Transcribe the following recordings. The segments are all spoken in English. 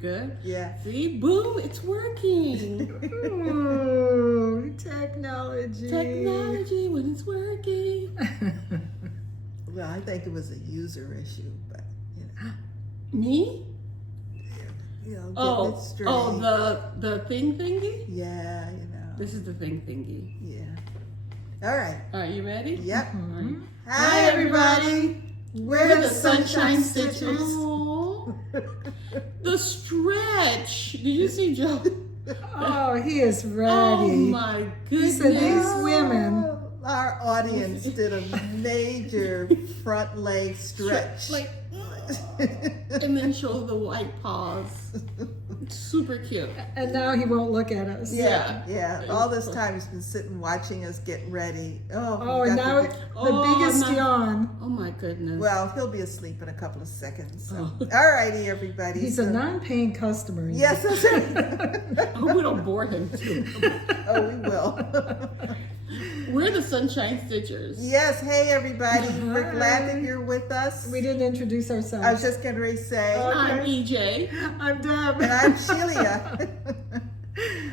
good. Yeah. See, boom, it's working. Ooh, technology. Technology when it's working. Well, I think it was a user issue, but you know. Me? You know, Oh, getting it straight. the thing thingy? Yeah, you know. This is the thing thingy. Yeah. All right. All right, you ready? Yep. Mm-hmm. Hi, everybody. We're the Sunshine Stitchers. Aww. The stretch. Did you see Joe? Oh, he is ready. Oh my goodness. He said these women. Our audience did a major front leg stretch. Like, and then show the white paws. Super cute. And now he won't look at us. Yeah. All this time he's been sitting watching us get ready. Oh, and now the biggest yawn. Oh my goodness. Well, he'll be asleep in a couple of seconds. So. Oh. All righty, everybody. He's a non-paying customer. Yes, that's right. Oh, we don't bore him too. Oh, we will. We're the Sunshine Stitchers. Yes, hey everybody. We're glad that you're with us. We didn't introduce ourselves. I was just getting ready to say. I'm EJ. I'm Deb. And I'm Shelia.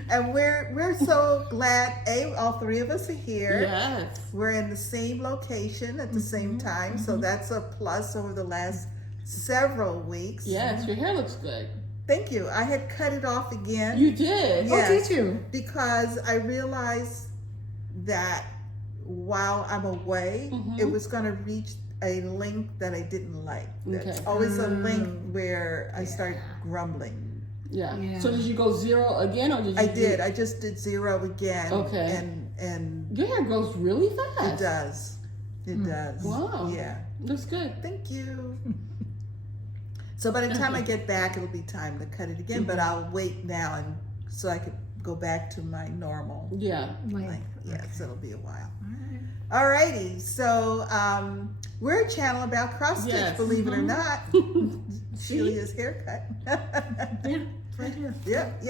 And we're so glad, all three of us are here. Yes. We're in the same location at the same time, so that's a plus over the last several weeks. Yes, your hair looks good. Thank you. I had cut it off again. You did? Yes, Oh, did you? Because I realized that while I'm away, it was going to reach a link that I didn't like. That's always a link where I start grumbling. Yeah. So did you go 0 again, or did you? I did. I just did 0 again. Okay. And your hair grows really fast. it does. It does. Wow. Yeah. Looks good. Thank you. So by the time I get back, it'll be time to cut it again. But I'll wait now, and so I could go back to my normal. Yeah. Length. So it'll be a while. Alrighty. So we're a channel about cross stitch, believe it or not. Shelia's haircut. Yeah, right here. Yep.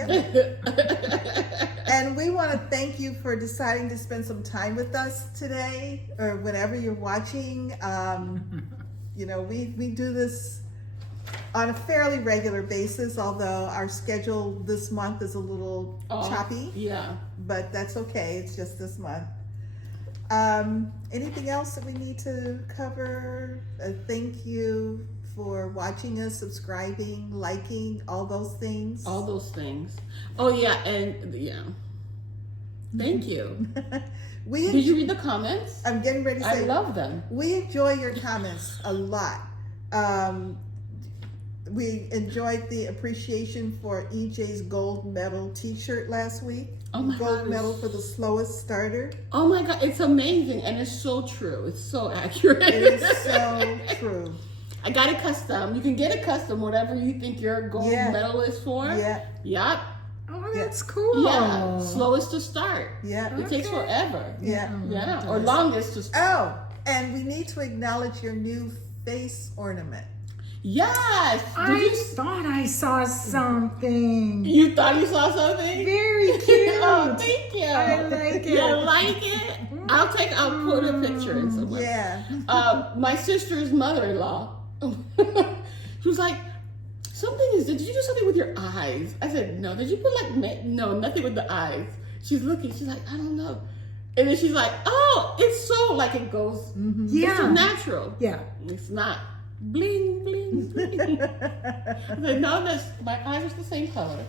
And we want to thank you for deciding to spend some time with us today, or whenever you're watching. You know, we do this on a fairly regular basis, although our schedule this month is a little choppy. Yeah. But that's okay. It's just this month. Anything else that we need to cover? Thank you for watching us, subscribing, liking, all those things. All those things. Oh yeah, and yeah. Thank you. Did you read the comments? I'm getting ready to say. I love them. We enjoy your comments a lot. We enjoyed the appreciation for EJ's gold medal t-shirt last week. Oh my gold God, medal for the slowest starter. Oh my God, it's amazing, and it's so true. It's so accurate. It is so true. I got it custom. You can get it custom, whatever you think your gold medal is for. Yeah. Yep. Oh, that's cool. Yeah. Slowest to start. Yeah. It takes forever. Yeah. Yeah. Or longest to start. Oh, and we need to acknowledge your new face ornament. Yes. I thought I saw something. You thought you saw something? Very cute. Oh, thank you. I like it. You like it? I'll put a picture in somewhere. Yeah. My sister's mother-in-law, she was like, did you do something with your eyes? I said, no. Did you put no, nothing with the eyes. She's looking, she's like, I don't know. And then she's like, oh, it's so, like it goes, it's so natural. Yeah. It's not. Bling, bling, bling. I said, no, my eyes are the same color.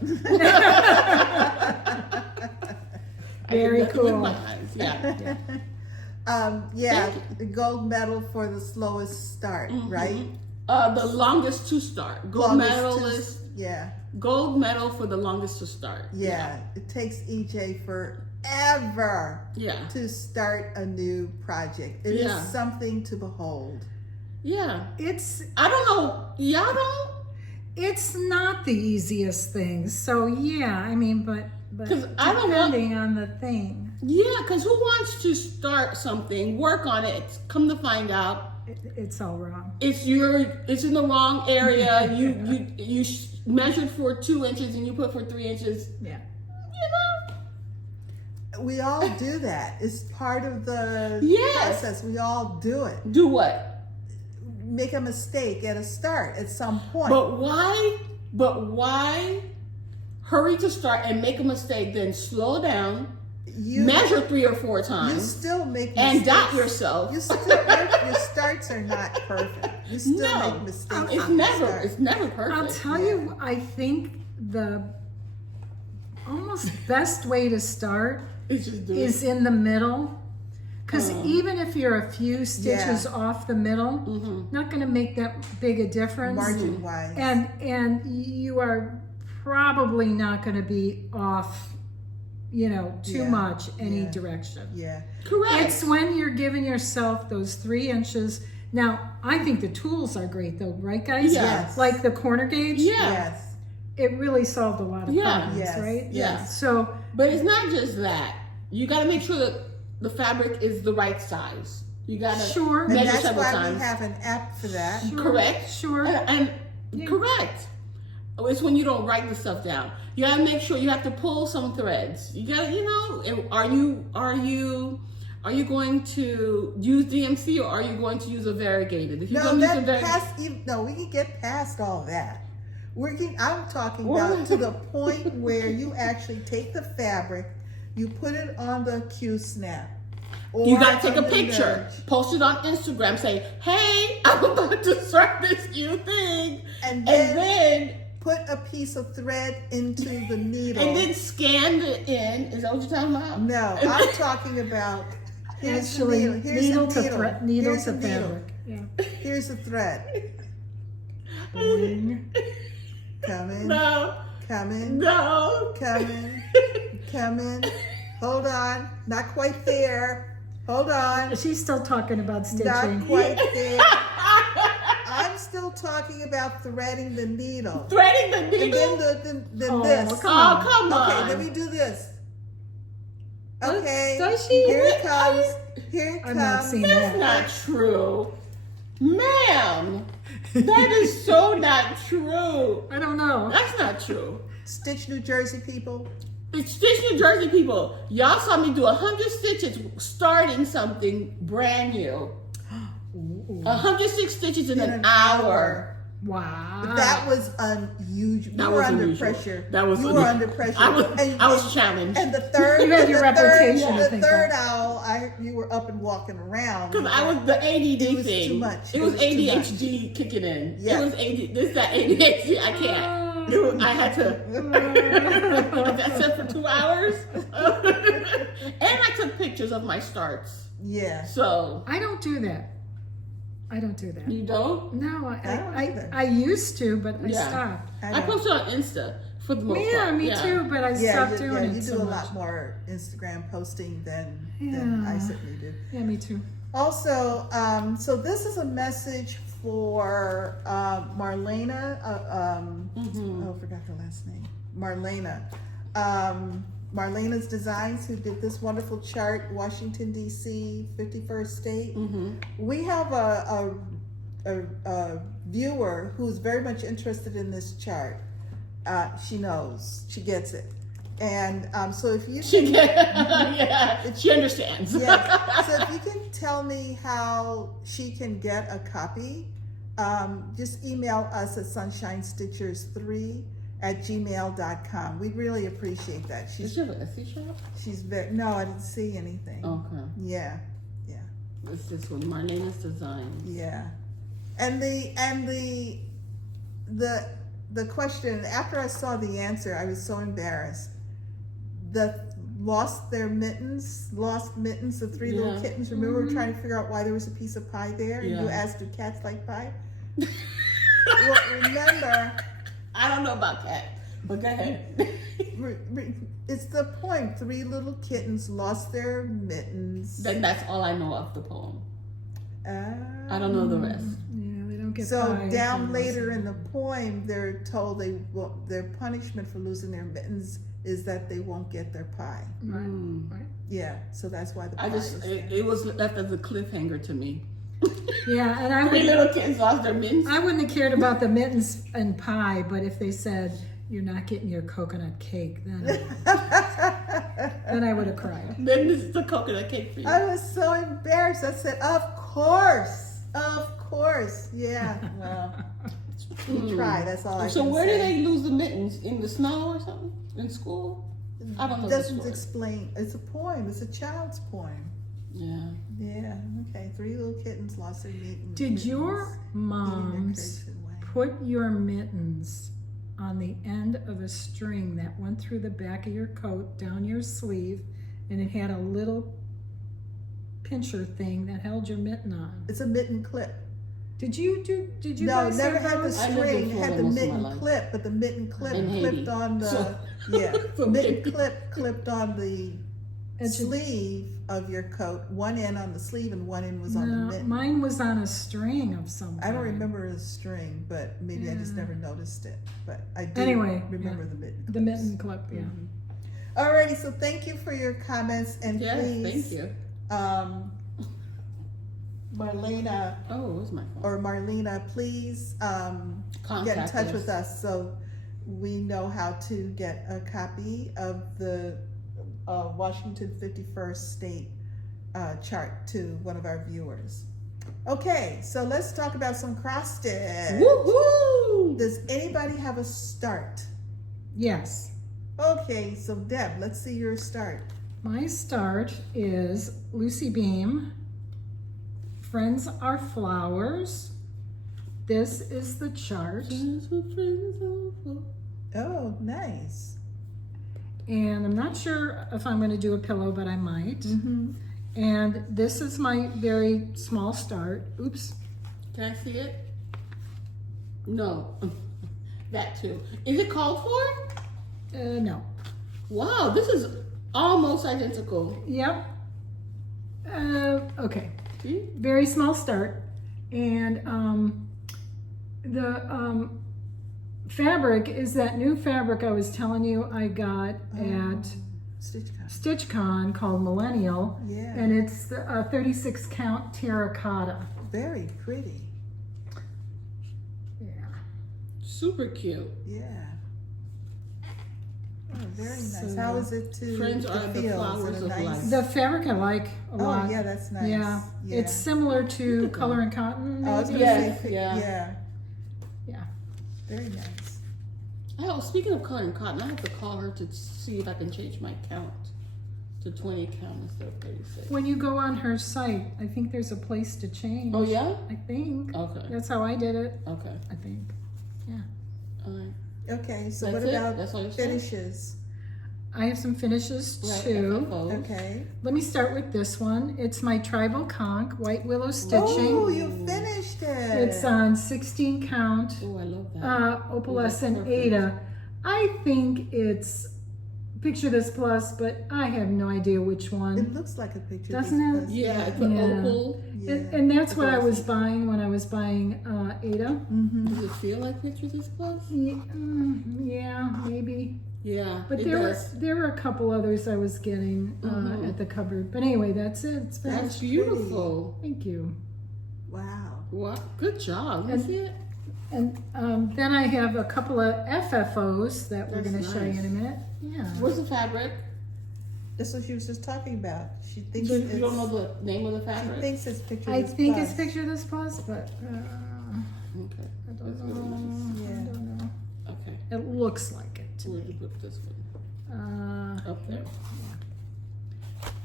Very cool. With my eyes. Yeah. The gold medal for the slowest start, right? The longest to start. Gold medalist. Yeah. Gold medal for the longest to start. Yeah. It takes EJ forever to start a new project. It is something to behold. Yeah. I don't know. Y'all don't? It's not the easiest thing. So yeah, I mean, but I don't know. Depending on the thing. Yeah, because who wants to start something, work on it, come to find out it's all wrong. It's in the wrong area. You measured for 2 inches and you put for 3 inches. Yeah. You know. We all do that. It's part of the process. We all do it. Do what? Make a mistake at a start at some point. But why But why hurry to start and make a mistake, then slow down, measure 3 or 4 You times, still make and mistakes. dot yourself. Your starts are not perfect. You still make mistakes. It's never perfect. I'll tell you, I think the almost best way to start is in the middle. Because even if you're a few stitches off the middle, not going to make that big a difference. Margin wise. And you are probably not going to be off, too much any direction. Yeah. Correct. It's when you're giving yourself those 3 inches. Now, I think the tools are great though, right guys? Yes. Like the corner gauge. Yeah. Yes. It really solved a lot of problems, Yes. right? Yeah. So, But it's not just that. You got to make sure that the fabric is the right size. You got to Sure. And measure that's several why times. we have an app for that. Correct. Sure. And correct. It's when you don't write the stuff down. You gotta make sure you have to pull some threads. You gotta, are you going to use DMC or are you going to use a variegated? If you're No, going to use we can get past all that. I'm talking about to the point where you actually take the fabric, you put it on the Q-snap. You gotta take a picture, post it on Instagram, say, "Hey, I'm about to start this new thing," and then put a piece of thread into the needle. And then scan it in. Is that what you're talking about? No, I'm talking about actually, needle to fabric. Yeah. Here's the thread. Coming. No. Coming. No. Coming. Coming. Hold on. Not quite there. Hold on. She's still talking about stitching. Not quite there. I'm still talking about threading the needle. Threading the needle? And then this. Come on. Okay, let me do this. Okay. Does she? Here it comes. Here it comes. I'm not seeing That's that. not true. Ma'am. That is so not true. I don't know. That's not true. Stitch New Jersey people. It's Stitch New Jersey people. Y'all saw me do 100 stitches starting something brand new. 106 stitches in an hour. Wow. That was unusual. You were under pressure. That was you were under pressure. I was challenged. And the third, You had your reputation to think third of. owl, you were up and walking around. Because I was the ADD It was thing. too much. It was It was too much. ADHD kicking in. Yes. It was that ADHD. I can't. I had to. That's it for 2 hours. And I took pictures of my starts. Yeah. So I don't do that. you don't? No, don't either. I used to, but I Yeah. stopped. I posted on Insta for the most Yeah, part. me too, but I stopped doing it you so do a much. lot more Instagram posting than Yeah. I certainly do. Yeah, me too. Also, so this is a message for Marlena. Oh, I forgot her last name. Marlena. Marlena's Designs, who did this wonderful chart, Washington, D.C., 51st State. We have a viewer who's very much interested in this chart. She knows. She gets it. And so if you She understands. yeah. So if you can tell me how she can get a copy, just email us at sunshinestitchers3@gmail.com. We'd really appreciate that. Does she have an Etsy shop? She's very, no, I didn't see anything. Okay. Yeah. This is with Marlena's Designs. Yeah. And the question, after I saw the answer, I was so embarrassed. The lost mittens, the 3 little kittens. Remember, we were trying to figure out why there was a piece of pie there, and you asked, do cats like pie? Well, remember, I don't know about that, but go ahead. it's the point. 3 little kittens lost their mittens. Then that's all I know of the poem. I don't know the rest. Yeah, they don't get So pies down and later in the poem, they're told their punishment for losing their mittens is that they won't get their pie. Right. Yeah, so that's why the pie is there. It was left as a cliffhanger to me. Yeah, and I 3 little kids lost their mittens. I wouldn't have cared about the mittens and pie, but if they said you're not getting your coconut cake, then I would have cried. Then this is the coconut cake for you. I was so embarrassed. I said, of course, yeah. Well, We try. That's all I So can where say. do they lose the mittens? In the snow or something? In school? I don't know. Doesn't the story. explain. It's a poem. It's a child's poem. Yeah. Yeah. Okay. 3 little kittens lost their mittens. Did your eating their moms cakes away. put your mittens on the end of a string that went through the back of your coat, down your sleeve, and it had a little pincher thing that held your mitten on? It's a mitten clip. Did you No, guys never have had the those? I lived string. in It had Florida the most of my mitten life. clip, but the mitten clip In clipped Haiti. on the So- mitten clip clipped on the Edge of- sleeve of your coat. One end on the sleeve and one end was on the No, mitten. mine was on a string of some I don't kind. remember a string, but maybe I just Yeah. never noticed it. But I do Anyway, remember yeah. the mitten. The clips. mitten clip, yeah. Alrighty, so thank you for your comments, and Yes, please, thank you. Marlena Oh, where's my phone? or Marlena, please get in Contact touch us. with us so we know how to get a copy of the Washington 51st State chart to one of our viewers. Okay, so let's talk about some cross stitch. Woohoo! Does anybody have a start? Yes. Okay, so Deb, let's see your start. My start is Lucy Beam. Friends are flowers. This is the chart. Oh, nice. And I'm not sure if I'm going to do a pillow, but I might. Mm-hmm. And this is my very small start. Oops. Can I see it? No. That too. Is it called for? No. Wow, this is almost identical. Yep. Okay. See? Very small start. And the fabric is that new fabric I was telling you I got at StitchCon called Millennial. Yeah. And it's the 36 count terracotta. Very pretty. Yeah. Super cute. Yeah. Oh, very nice. So, How is it to friends are the feel? flowers Is it of a nice? life. The fabric I like a lot. Oh, yeah, that's nice. Yeah. It's similar to Color and Cotton. I was maybe. gonna Yes, say, yeah. yeah. Yeah. Very nice. Oh, speaking of Color and Cotton, I have to call her to see if I can change my count to 20 count instead of 36. When you go on her site, I think there's a place to change. Oh, yeah? I think. Okay. That's how I did it. Okay. I think. All right. Okay, so That's what it? about That's all you said? finishes? I have some finishes Right, too. FFOs. Okay. Let me start with this one. It's my Tribal Conch White Willow stitching. Oh, you finished it. It's on 16 count Oh, I love that. opalescent perfect. Ada. I think it's Picture This Plus, but I have no idea which It one. looks like a picture. Doesn't of it? this Yeah, person. it's an Yeah. opal. Yeah. And that's what I was buying when I was buying Ada. Mm-hmm. Does it feel like Picture This Plus? Yeah, maybe. Yeah, But it there does. were a couple others I was getting Mhm. at the cupboard. But anyway, that's it. It's finished. That's beautiful. Thank you. Wow. What? Good job. You see it? And then I have a couple of FFOs that we're That's going to show you nice. in a minute. Yeah. Where's the fabric? That's what she was just talking about. She thinks You it's, don't know the name of the she fabric? thinks it's picture. I This think Plus. it's Picture This Plus, but Okay. I don't That's really know. nice. Yeah. I don't know. Okay. It looks like it to Where'd you me. put this one? Up there.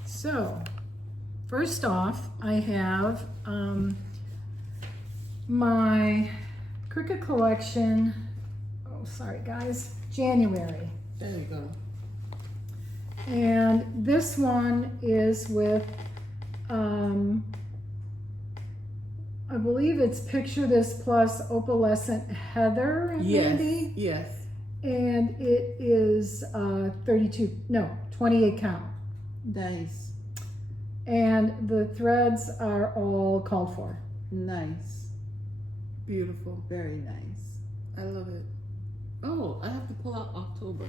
So, first off, I have my Cricut collection. Oh, sorry guys. January. There you go. And this one is with, I believe it's Picture This Plus Opalescent Heather, Yes. maybe? Yes. And it is 28 count. Nice. And the threads are all called for. Nice. Beautiful. Very nice. I love it. Oh, I have to pull out October.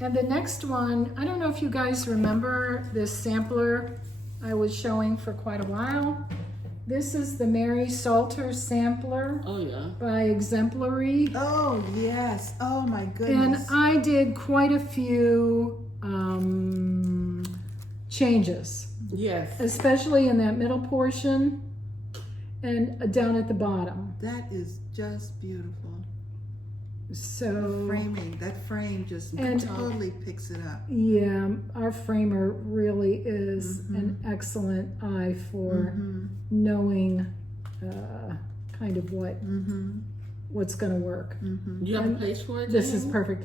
And the next one, I don't know if you guys remember this sampler I was showing for quite a while. This is the Mary Salter sampler Oh, yeah. by Exemplary. Oh yes. Oh my And goodness. I did quite a few changes, Yes. especially in that middle portion. and down at the bottom. That is just beautiful. So Framing, that frame just And- totally picks it up. yeah, our framer really is an excellent eye for knowing kind of what's going to work. Do you have a place for it? This is Jeanne? perfect.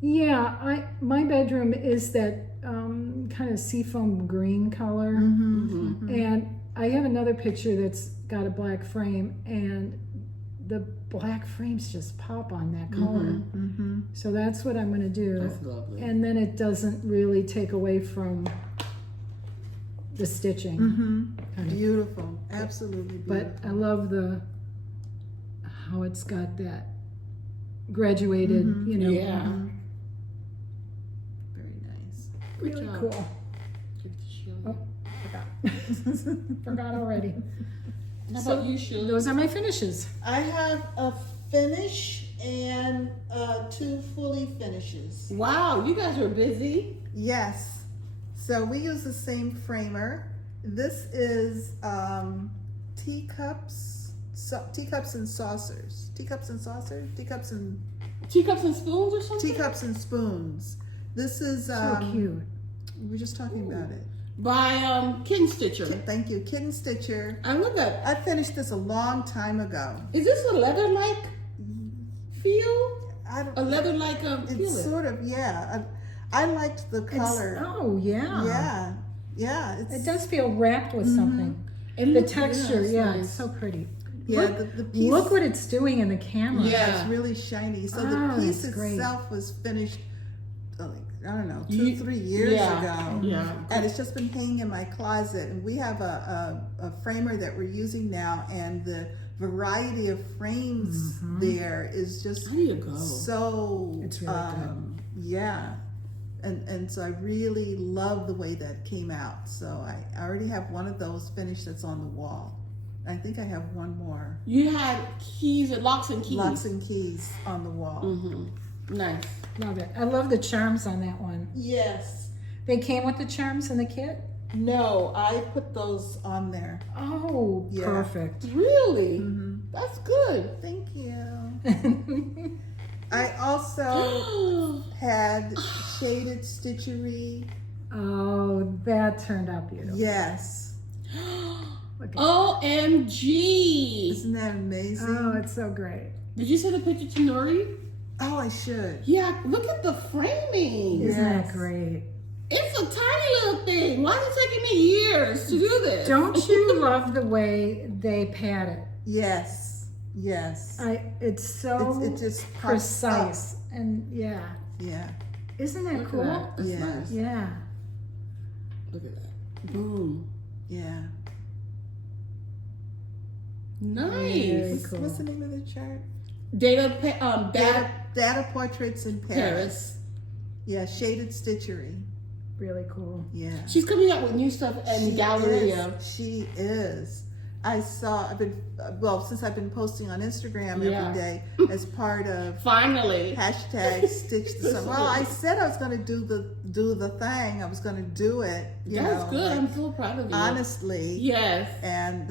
Yeah, my bedroom is that kind of seafoam green color, and I have another picture that's got a black frame, and the black frames just pop on that color. So that's what I'm going to do. That's lovely. And then it doesn't really take away from the stitching. Kind of. Beautiful, absolutely beautiful. But I love how it's got that graduated, you know. Yeah. Very nice. Really job. cool. Give it to Shelia. Oh, forgot. Forgot already. How So about you, Shelia? those are my finishes. I have a finish and 2 fully finishes. Wow, you guys are busy. Yes. So we use the same framer. This is teacups and saucers. Teacups and saucers? Teacups and spoons or something? teacups and spoons. This is So cute. we were just talking about it. By Kin Stitcher. Thank you, Kitten Stitcher. I love that. I finished this a long time ago. Is this a leather-like feel? I don't. A leather-like It's feel? sort of, yeah. I liked the color. Oh yeah. Yeah. It does feel wrapped with something. And The look- texture, it's yeah, nice. it's so pretty. Yeah, Look, the piece. look what it's doing in the camera. Yeah. It's really shiny. So Oh, the piece that's great. itself was finished, like, I don't know, You- 2-3 years ago. Yeah. And it's just been hanging in my closet. And we have a framer that we're using now, and the variety of frames there is just There you go. so. It's really good. Yeah. And so I really love the way that came out. So I already have one of those finished that's on the wall. I think I have one more. You had locks and keys. Locks and keys on the wall. Nice. Love it. I love the charms on that one. Yes. They came with the charms in the kit? No, I put those on there. Oh, Yeah. perfect. Really? That's good. Thank you. I also had shaded stitchery. Oh, that turned out beautiful. Yes. Look at OMG. Isn't that amazing? Oh, it's so great. Did you send a picture to Nori? Oh, I should. Yeah, look at the framing. Isn't Yes. that great? It's a tiny little thing. Why is it taking me years to do this? Don't you love the way they pad it? Yes. Yes. It's so It just pops precise. And yeah. up. Yeah. Isn't that Look cool? at that. That's Yes. nice. Yeah. Look at that. Boom. Yeah. Nice. Very cool. What's the name of the chart? Data Portraits in Paris. Paris. Yeah, shaded stitchery. Really cool. Yeah. She's coming out with new stuff and Galleria. She is. Since I've been posting on Instagram Yeah. every day as part of Finally. hashtag Stitch the Summer. Well, I said I was going to do the thing. I was going to do it. You That's know, good. like, I'm so proud of you. honestly. Yes. And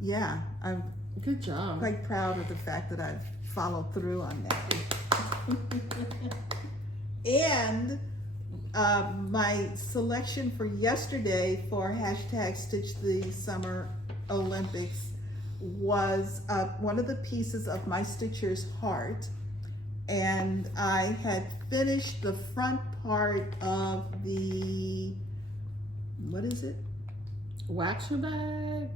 yeah, I'm Good job. quite proud of the fact that I've followed through on that. And my selection for yesterday for hashtag Stitch the Summer Olympics was one of the pieces of my Stitcher's heart, and I had finished the front part of the, what is it? Waxer bag.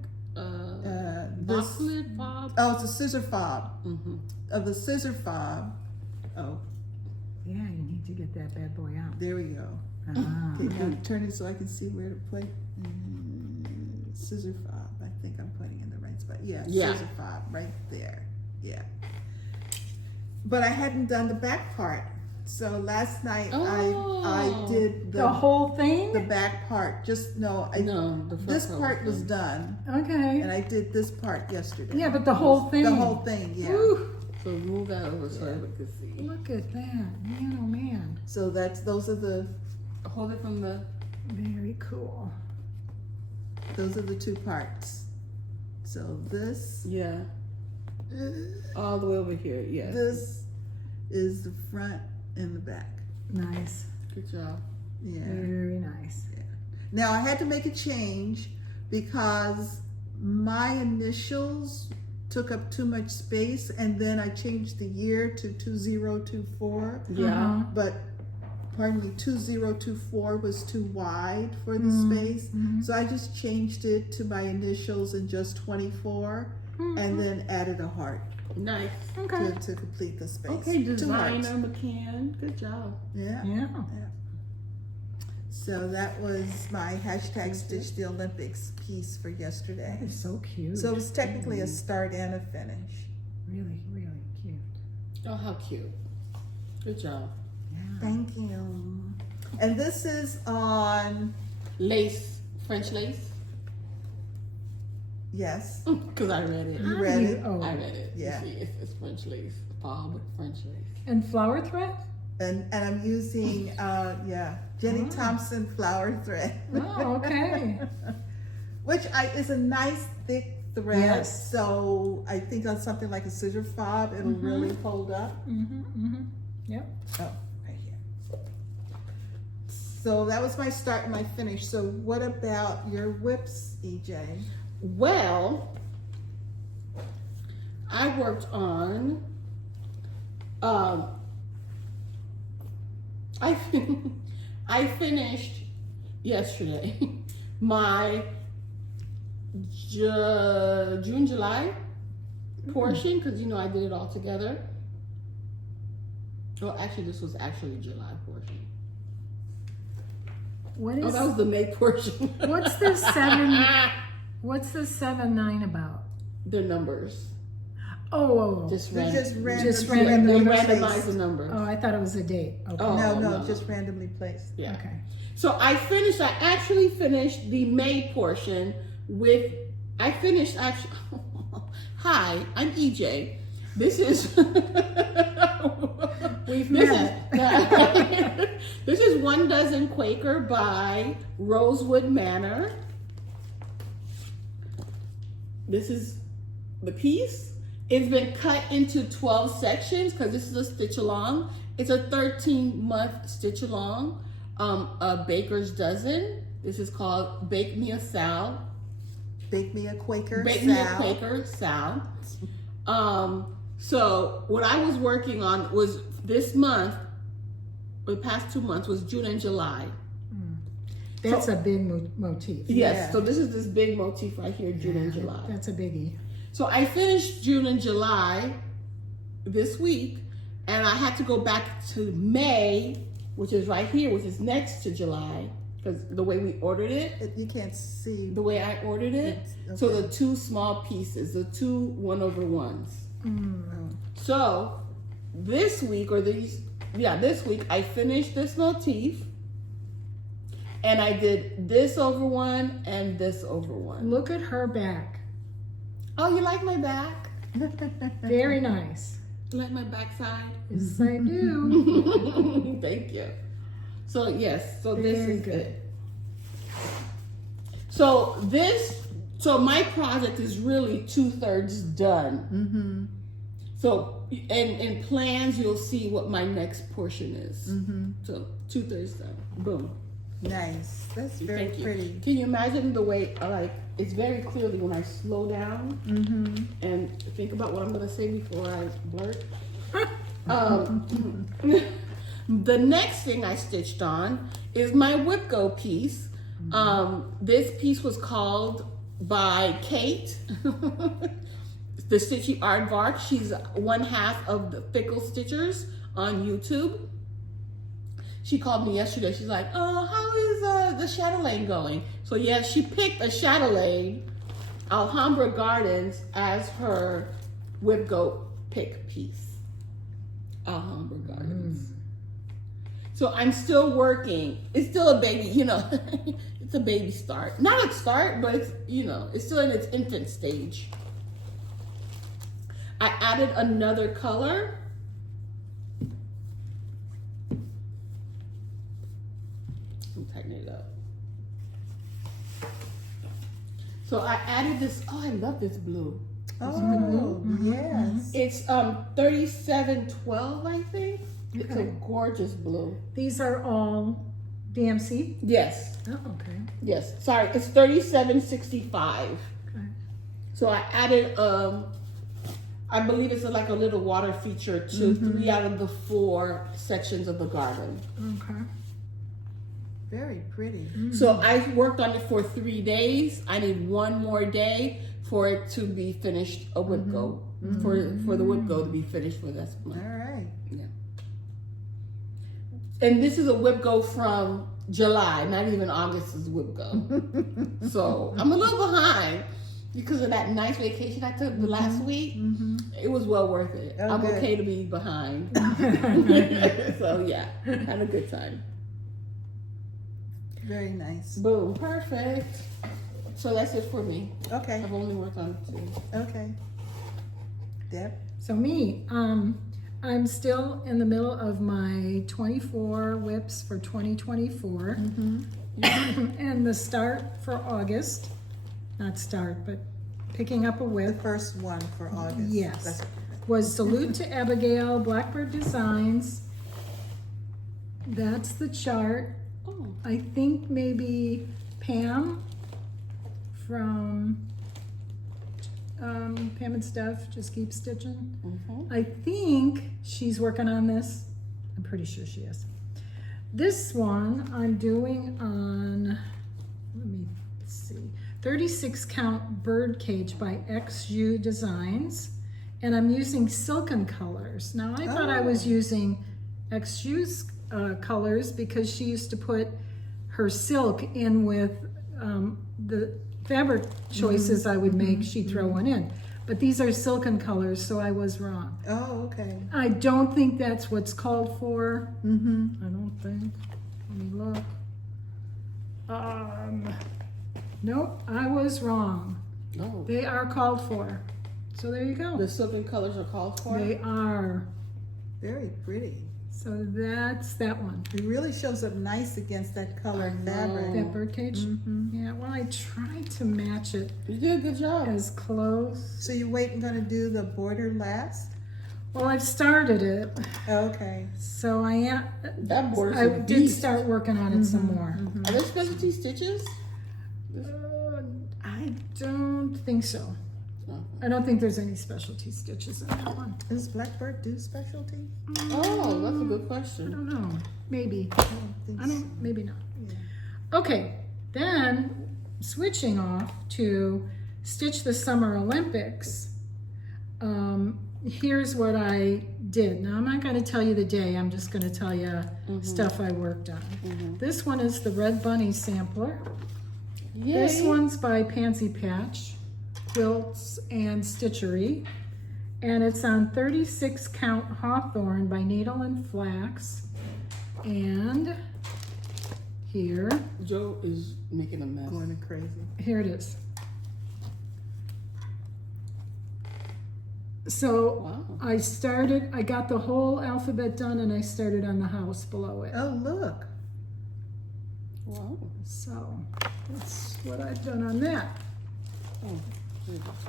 This, Box lid fob. oh, it's a scissor fob. Mm-hmm. Of the scissor fob. Oh, Yeah, you need to get that bad boy out. there we go. Ah. Okay, now turn it so I can see where to play. Scissor fob. I think I'm putting in the right spot. Yeah, Yeah. scissor fob right there. Yeah. But I hadn't done the back part. So last night I did The whole thing? the back part. Just no, The front this part was done, Okay. and I did this part yesterday. Yeah, but the whole thing. The whole thing, yeah. Ooh, So move that over so everyone can see. look at that. Man, oh man. So those are the Hold it from the. Very cool. two parts. So this, Yeah. All the way over here. Yeah. this is the front and the back. Nice. Good job. Yeah. Very nice. Now I had to make a change because my initials took up too much space, and then I changed the year to 2024. Yeah. But pardon me, 2024 was too wide for the space. So I just changed it to my initials and just 24 and then added a heart Nice. Okay. to complete the space. Okay, Two hearts. designer McCann. Good job. Yeah. Yeah. So that was my hashtag Stitch the Olympics piece for yesterday. That is so cute. So it was technically a start and a finish. Really, really cute. Oh, how cute. Good job. Yeah. Thank you. And this is on, Lace, French lace. yes, Because I read it. you read it. Oh. I read it. Yeah. You see, it's French lace. Fall with French lace. And flower thread? And I'm using, Jenny Oh. Thompson flower thread. Oh, okay. Which is a nice thick thread. Yes. So I think on something like a scissor fob, it'll really hold up. Yep. Oh, right here. So that was my start and my finish. So what about your whips, EJ? Well, I worked on, I finished yesterday my June, July portion, because I did it all together. Oh, actually, this was actually July portion. What Oh, is, that was the May portion. what's the 7, what's the 7-9 about? Their numbers. Oh, Just They're random. just random. Just They random numbers. randomize the numbers. oh, I thought it was a date. Okay. Oh. No, just randomly placed. Yeah. Okay. So I actually finished the May portion with, hi, I'm EJ. This is, We've met. This is 1 Dozen Quaker by Rosewood Manor. This is the piece. It's been cut into 12 sections because this is a stitch along. It's a 13-month stitch along. A baker's dozen. This is called Bake Me a Sal. Bake me a Quaker. Bake Me a Quaker Sal. So what I was working on was this month, or the past 2 months, was June and July. That's a big motif. Yes, Yeah. so this is this big motif right here, June and July. That's a biggie. So I finished June and July this week, and I had to go back to May, which is right here, which is next to July, because the way we ordered it, You can't see. the way I ordered it. It's- So okay. the 2 small pieces, the 2 1/1s. So this week, this week I finished this motif, and I did this over one and this over one. Look at her back. Oh, you like my back? Very nice. You like my backside? Yes, I do. Thank you. So yes, so this Very is good. it. So my project is really 2/3 done. So in plans, you'll see what my next portion is. So 2/3 done. Boom. Nice. That's very Thank you. pretty. Can you imagine the way it's very clearly when I slow down and think about what I'm gonna say before I blurt. The next thing I stitched on is my Whip Go piece. This piece was called by Kate, the Stitchy Aardvark. She's 1/2 of the Fickle Stitchers on YouTube. She called me yesterday. She's like, "Oh, how is the Chatelaine going?" So yeah, she picked a Chatelaine, Alhambra Gardens, as her Whip Go pick piece. Alhambra Gardens. So I'm still working. It's still a baby, it's a baby start. Not a start, but it's, it's still in its infant stage. I added another color. I'm tightening it up. So So I added this. Oh, I love this blue. Oh, yes. It's 3712, I think. It's a gorgeous blue. These are all DMC? Yes. Oh, okay. Yes. Sorry, it's 3765. Okay. So I added I believe it's like a little water feature to 3 out of the 4 sections of the garden. Okay. Very pretty. So I worked on it for 3 days. I need 1 more day for it to be finished, a whip go. For the whip go to be finished for this month. All right. Yeah. And this is a whip go from July, not even August's whip go. So I'm a little behind because of that nice vacation I took the last week. It was well worth it. Oh, I'm good. okay to be behind. So yeah, had a good time. Very nice. Boom, perfect. So that's it for me. Okay. I've only worked on 2. Okay. Deb? So me, I'm still in the middle of my 24 whips for 2024. And the start for August, not start, but picking up a The whip first one for August. Yes. That's- was Salute to Abigail, Blackbird Designs. That's the chart. Oh, I think maybe Pam from Pam and Steph just keep stitching. I think she's working on this. I'm pretty sure she is. This one I'm doing on, let me see, 36 count birdcage by XU Designs. And I'm using silken colors. Now I thought I was using XU's colors because she used to put her silk in with the fabric choices I would make. She'd throw one in. But these are silken colors, so I was wrong. Oh, okay. I don't think that's what's called for. I don't think. Let me look. Nope, I was wrong. no. They are called for. So there you go. The silken colors are called for? They are. Very pretty. So that's that one. It really shows up nice against that colored fabric. That birdcage? Yeah, well, I tried to match it You did a good job. as close. So you're gonna do the border last? Well, I've started it. Okay. So I am. That border's I a did beast. start working on it some more. Are there specialty stitches? I don't think so. No. I don't think there's any specialty stitches in that one. Does Blackbird do specialty? Oh, that's a good I question. don't know. Maybe. I don't think I don't. Maybe not. Yeah. Okay, then switching off to Stitch the Summer Olympics. Here's what I did. Now I'm not going to tell you the day. I'm just going to tell you stuff I worked on. This one is the Red Bunny sampler. Yay. This one's by Pansy Patch, Quilts, and Stitchery. And it's on 36 count Hawthorn by Needle and Flax. And here, Joe is making a mess. Going crazy. here it is. So Wow. I got the whole alphabet done and I started on the house below it. Oh, look. Wow. So that's what I've done on that. Oh,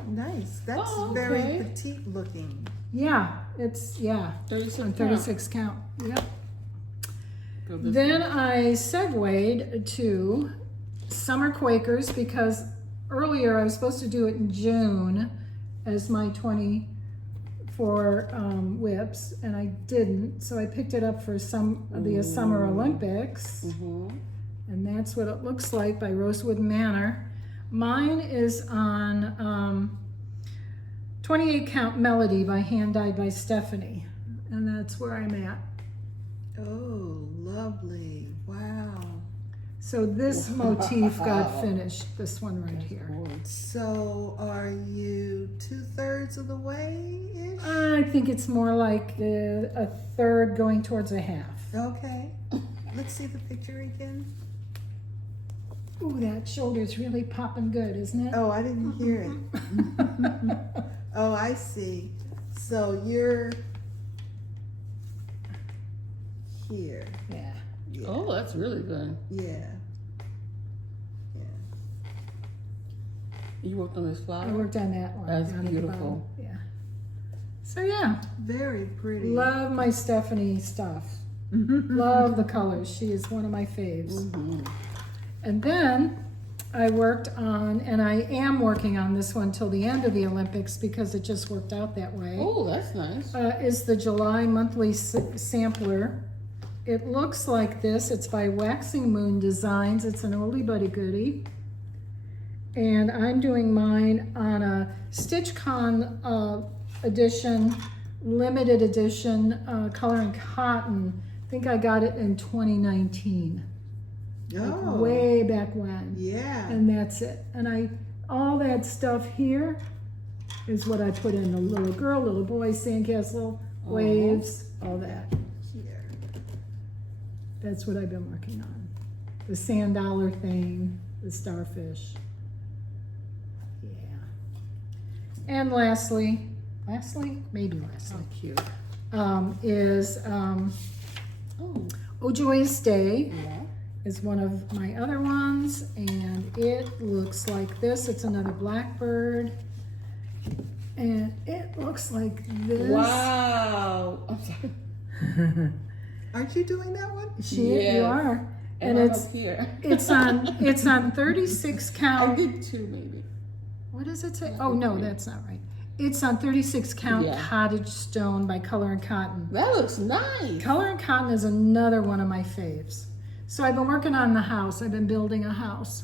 Nice. That's Oh, very okay. petite looking. Yeah, it's, 36 on count. 36 count. Yep. Go this Then way. I segued to Summer Quakers because earlier I was supposed to do it in June as my 24 whips, and I didn't. So I picked it up for the Summer Olympics, and that's what it looks like by Rosewood Manor. Mine is on 28 count Melody by Hand Dyed by Stephanie, and that's where I'm at. Oh, lovely. Wow. So this motif got finished, this one right here. So are you 2/3 of the way-ish? I think it's more like a third going towards a half. Okay. Let's see the picture again. Ooh, that shoulder's really popping good, isn't it? Oh, I didn't hear it. Oh, I see. So you're here. Yeah. Yeah. Oh, that's really good. Yeah. You worked on this flower? I worked on that one. That's down at the beautiful. bottom. Yeah. So yeah, Very pretty. love my Stephanie stuff. Love the colors. She is one of my faves. Mm-hmm. And then I worked on, and I am working on this one till the end of the Olympics because it just worked out that way. Oh, that's nice. Is the July monthly sampler. It looks like this. It's by Waxing Moon Designs. It's an oldie but a goodie. And I'm doing mine on a StitchCon edition, limited edition, color and cotton. I think I got it in 2019. Like Oh. way back when. Yeah. And that's it. And all that stuff here is what I put in: the little girl, little boy, sandcastle, waves, all that. Here. That's what I've been working on. The sand dollar thing, the starfish. Yeah. And lastly, maybe lastly, Cute. is Oh, Joyous Day. yeah. Is one of my other ones, and it looks like this. It's another Blackbird, and it looks like this. Wow. I'm sorry. Aren't you doing that one? You Yes. are, And and I'm up here. it's on 36 I count. did two, maybe. What does it say? Oh no, that's not right. It's on 36 count Yeah. cottage stone by Color and Cotton. That looks nice. Color and Cotton is another one of my faves. So I've been working on the house. I've been building a house.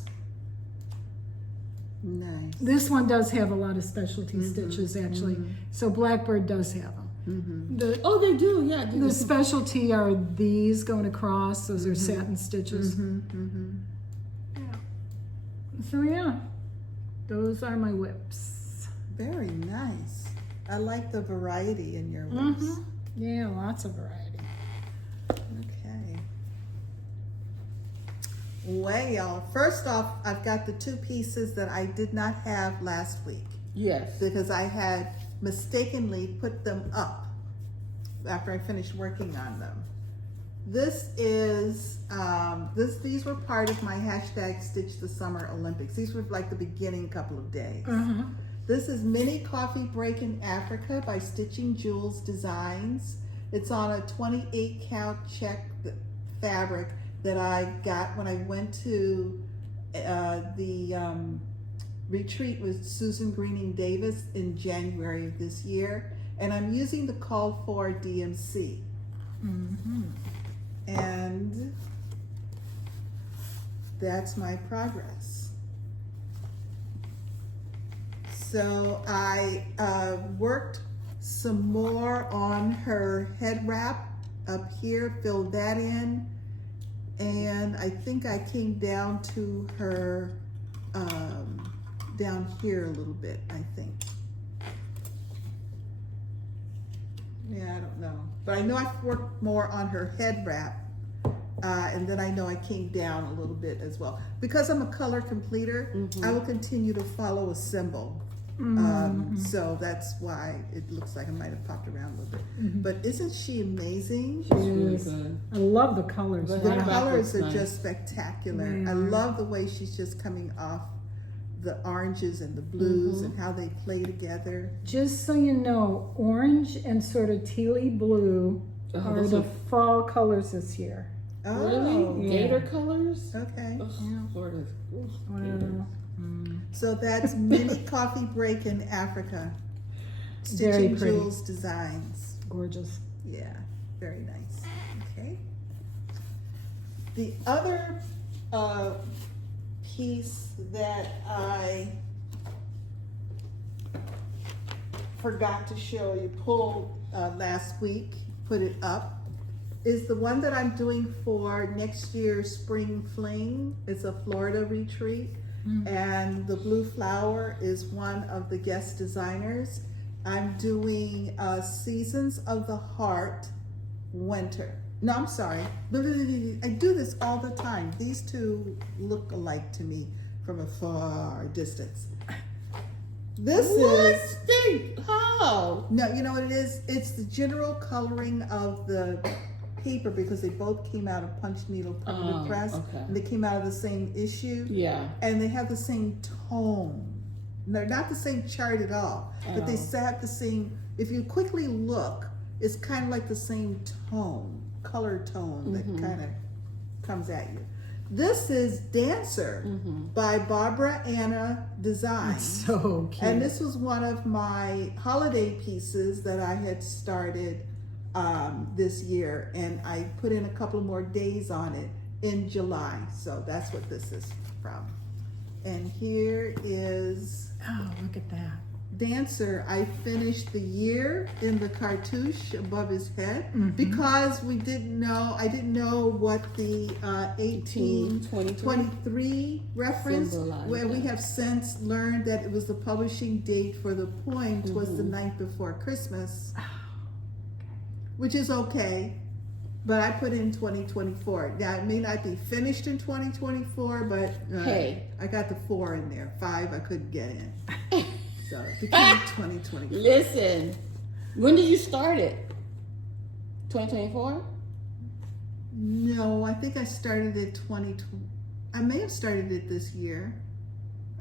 Nice. This one does have a lot of specialty stitches, actually. So Blackbird does have them. Oh, they do. Yeah. The specialty are these going across. Those are satin stitches. Yeah. So yeah, those are my whips. Very nice. I like the variety in your whips. Yeah, lots of variety. Okay. Well, y'all, first off, I've got the two pieces that I did not have last week Yes. because I had mistakenly put them up after I finished working on them. This is, these were part of my hashtag Stitch the Summer Olympics. These were like the beginning couple of days. This is Mini Coffee Break in Africa by Stitching Jewels Designs. It's on a 28 count check fabric that I got when I went to the retreat with Susan Greening Davis in January of this year. And I'm using the called for DMC. And that's my progress. So I worked some more on her head wrap up here, filled that in, and I think I came down to her down here a little bit, I think. Yeah, I don't know. But I know I've worked more on her head wrap, and then I know I came down a little bit as well. Because I'm a color completer, I will continue to follow a symbol. So that's why it looks like I might have popped around a little bit. But isn't she amazing? She is. I love the colors. The The head wrap colors looks are nice. just spectacular. They I are. love the way she's just coming off the oranges and the blues and how they play together. Just so you know, orange and sort of tealy blue are those the are- fall colors this year. Oh, Really? Yeah. Gator colors? okay. Oh, Lord, it's- ooh, Wow. gators. So that's Mini Coffee Break in Africa. Very Stitching pretty. Jewels Designs. Gorgeous. Yeah, very nice. Okay. The other piece that I forgot to show you, pulled last week, put it up, is the one that I'm doing for next year's Spring Fling. It's a Florida retreat. And the blue flower is one of the guest designers. I'm doing Seasons of the Heart Winter. No, I'm sorry. I do this all the time. These two look alike to me from a far distance. This What? is, How? no, you know what it is? It's the general coloring of the paper because they both came out of Punch Needle Permanent Oh, Press. okay. And they came out of the same issue. Yeah. And they have the same tone. They're not the same chart at all, but they have the same, if you quickly look, it's kind of like the same tone, color tone that kind of comes at you. This is Dancer by Barbara Anna Design. So cute. And this was one of my holiday pieces that I had started this year, and I put in a couple more days on it in July. So that's what this is from. And here is look at that. Dancer. I finished the year in the cartouche above his head because I didn't know what the 1823 reference, where we have since learned that it was the publishing date for the poem was the night before Christmas, which is okay, but I put in 2024. Now it may not be finished in 2024, but hey, I got the 4 in there. 5 I couldn't get in. So it became 2024. Listen, when did you start it? 2024? No, I think I started it 2020. I may have started it this year.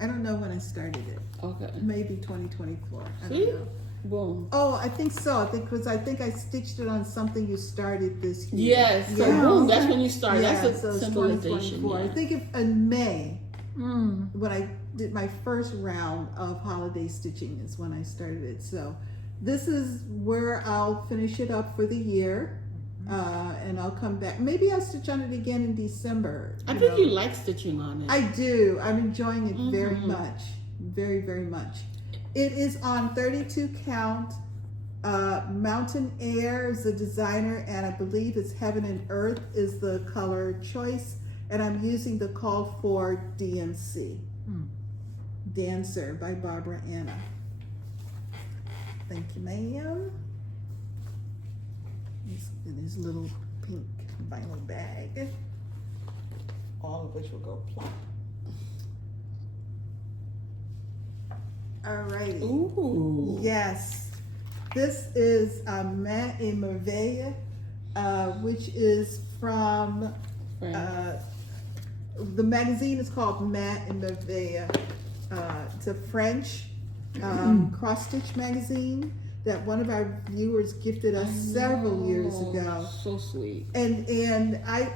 I don't know when I started it. Okay. Maybe 2024. I See? don't know. Boom. Oh, I think so. I think I stitched it on something you started this year. Yes. So boom, that's when you started. Yeah, That's a so it's symbolization. 2024. Yeah. I think in May, when I did my first round of holiday stitching is when I started it. So this is where I'll finish it up for the year. And I'll come back. Maybe I'll stitch on it again in December. I think you like stitching on it. I do. I'm enjoying it very much. Very, very much. It is on 32 count. Mountain Air is the designer, and I believe it's Heaven and Earth is the color choice. And I'm using the call for DMC. Dancer by Barbara Anna. Thank you, ma'am. In this little pink vinyl bag, all of which will go plop. Alrighty. Ooh. Yes. This is Mervailles, which is from the magazine is called Mervailles. It's a French cross-stitch magazine that one of our viewers gifted us several years ago. So sweet. And I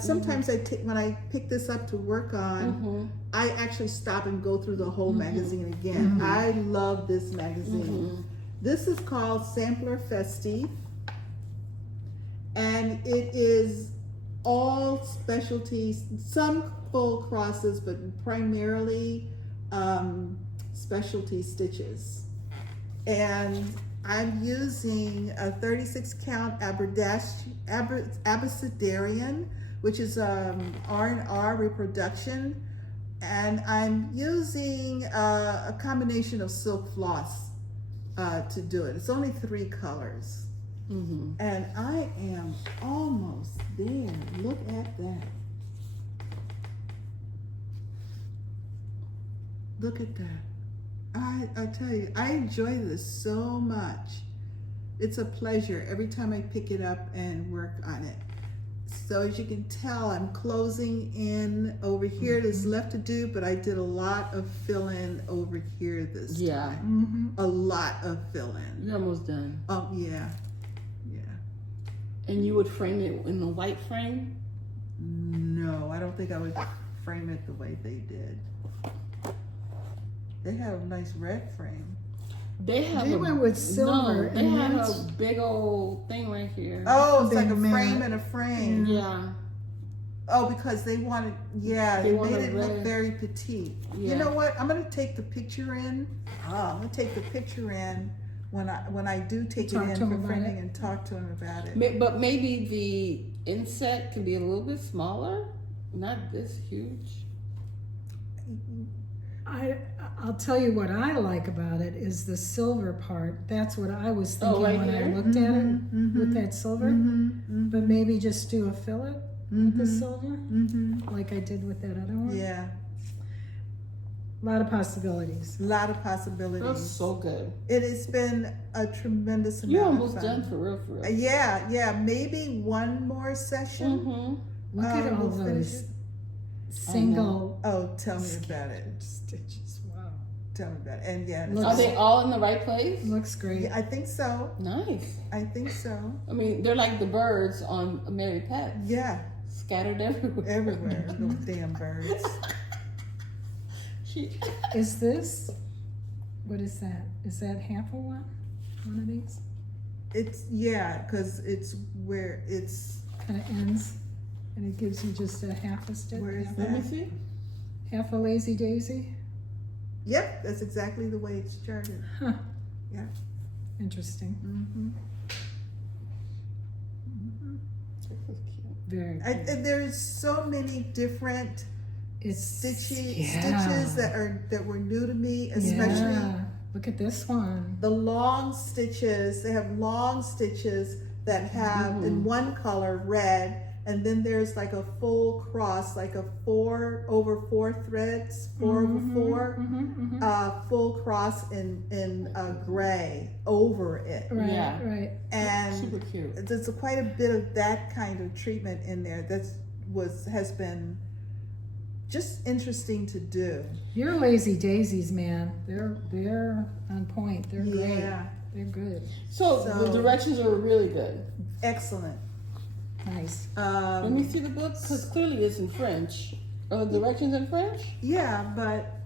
sometimes when I pick this up to work on, I actually stop and go through the whole magazine again. I love this magazine. This is called Sampler Festif, and it is all specialties, some full crosses, but primarily specialty stitches. And I'm using a 36 count Abecedarian, which is R&R reproduction. And I'm using a combination of silk floss to do it. It's only 3 colors. And I am almost there. Look at that. Look at that. I tell you, I enjoy this so much. It's a pleasure every time I pick it up and work on it. So as you can tell, I'm closing in over here. There's left to do, but I did a lot of fill-in over here this time. A lot of fill-in. You're almost done. Oh, yeah. And you would frame it in the white frame? No, I don't think I would frame it the way they did. They have a nice red frame. They went with silver. No, they have a big old thing right here. Oh, it's like a frame and a frame. Yeah. Oh, because they wanted, they made it look very petite. Yeah. You know what? I'm going to take the picture in. I'm going to take the picture in when I do take it in for framing and talk to him about it. But maybe the inset could be a little bit smaller, not this huge. I'll tell you what I like about it is the silver part. That's what I was thinking right when here? I looked at it with that silver. But maybe just do a fillet with the silver, like I did with that other one. Yeah. A lot of possibilities. A lot of possibilities. That's so good. It has been a tremendous amount You're of almost fun. done for real. Yeah. Maybe one more session. Look at all we'll finish those it. single Oh, tell me about it. stitches. Wow. Tell me about it. And yeah, Are they all in the right place? Looks great. yeah, I think so. Nice. I think so. I mean, they're like the birds on Mary Pets. Yeah, Scattered everywhere. everywhere. Those damn birds. Is this, what is that? Is that half of one? One of these? It's, yeah, because it's where it's, Kind of ends, and it gives you just a half a stitch. Where is half, Let me see. half a lazy daisy. yep, that's exactly the way it's charted. Huh. Yeah. Interesting. Mm-hmm. This is cute. Very And cute. there's so many different It's stitches that were new to me, especially Yeah. Look at this one. the long stitches. They have long stitches that have in one color red, and then there's like a full cross, like a 4 over 4 threads, 4 over 4, full cross in gray over it. Right, Yeah. right. And Super cute. there's quite a bit of that kind of treatment in there has been just interesting to do. Your lazy daisies, man. They're on point. They're great. Yeah, They're good. So So- the directions are really good. excellent. Nice. Let me see the book, because clearly it's in French. Are the directions in French? Yeah, but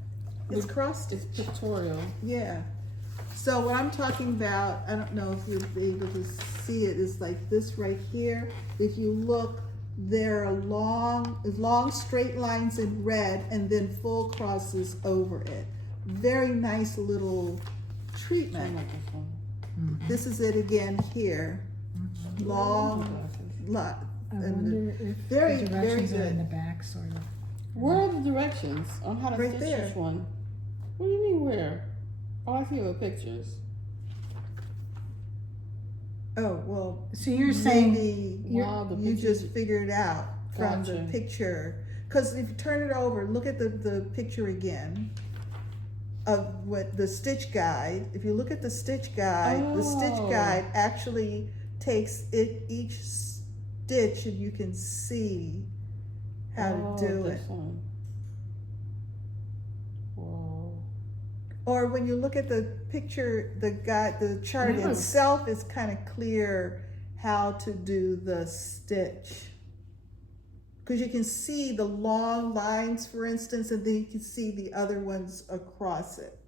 it's cross It's stitch. pictorial. Yeah. So what I'm talking about, I don't know if you'll be able to see it, is like this right here. If you look, there are long straight lines in red and then full crosses over it. Very nice little I treatment. like this one. This is it again here. Long, I and wonder if very, the very directions are in good. the back, sort of. Where are the directions on how to Right stitch there. this one? What do you mean where? Oh, I see the pictures. oh, well, So you're saying, maybe Wow, the you pictures. just figured out from the Gotcha. picture. Because if you turn it over, look at the picture again of what the stitch guide. If you look at the stitch guide, the stitch Oh. guide actually takes each stitch and you can see how to do it. This one. Whoa. Or when you look at the picture, the chart Yeah. itself is kind of clear how to do the stitch. Because you can see the long lines, for instance, and then you can see the other ones across it.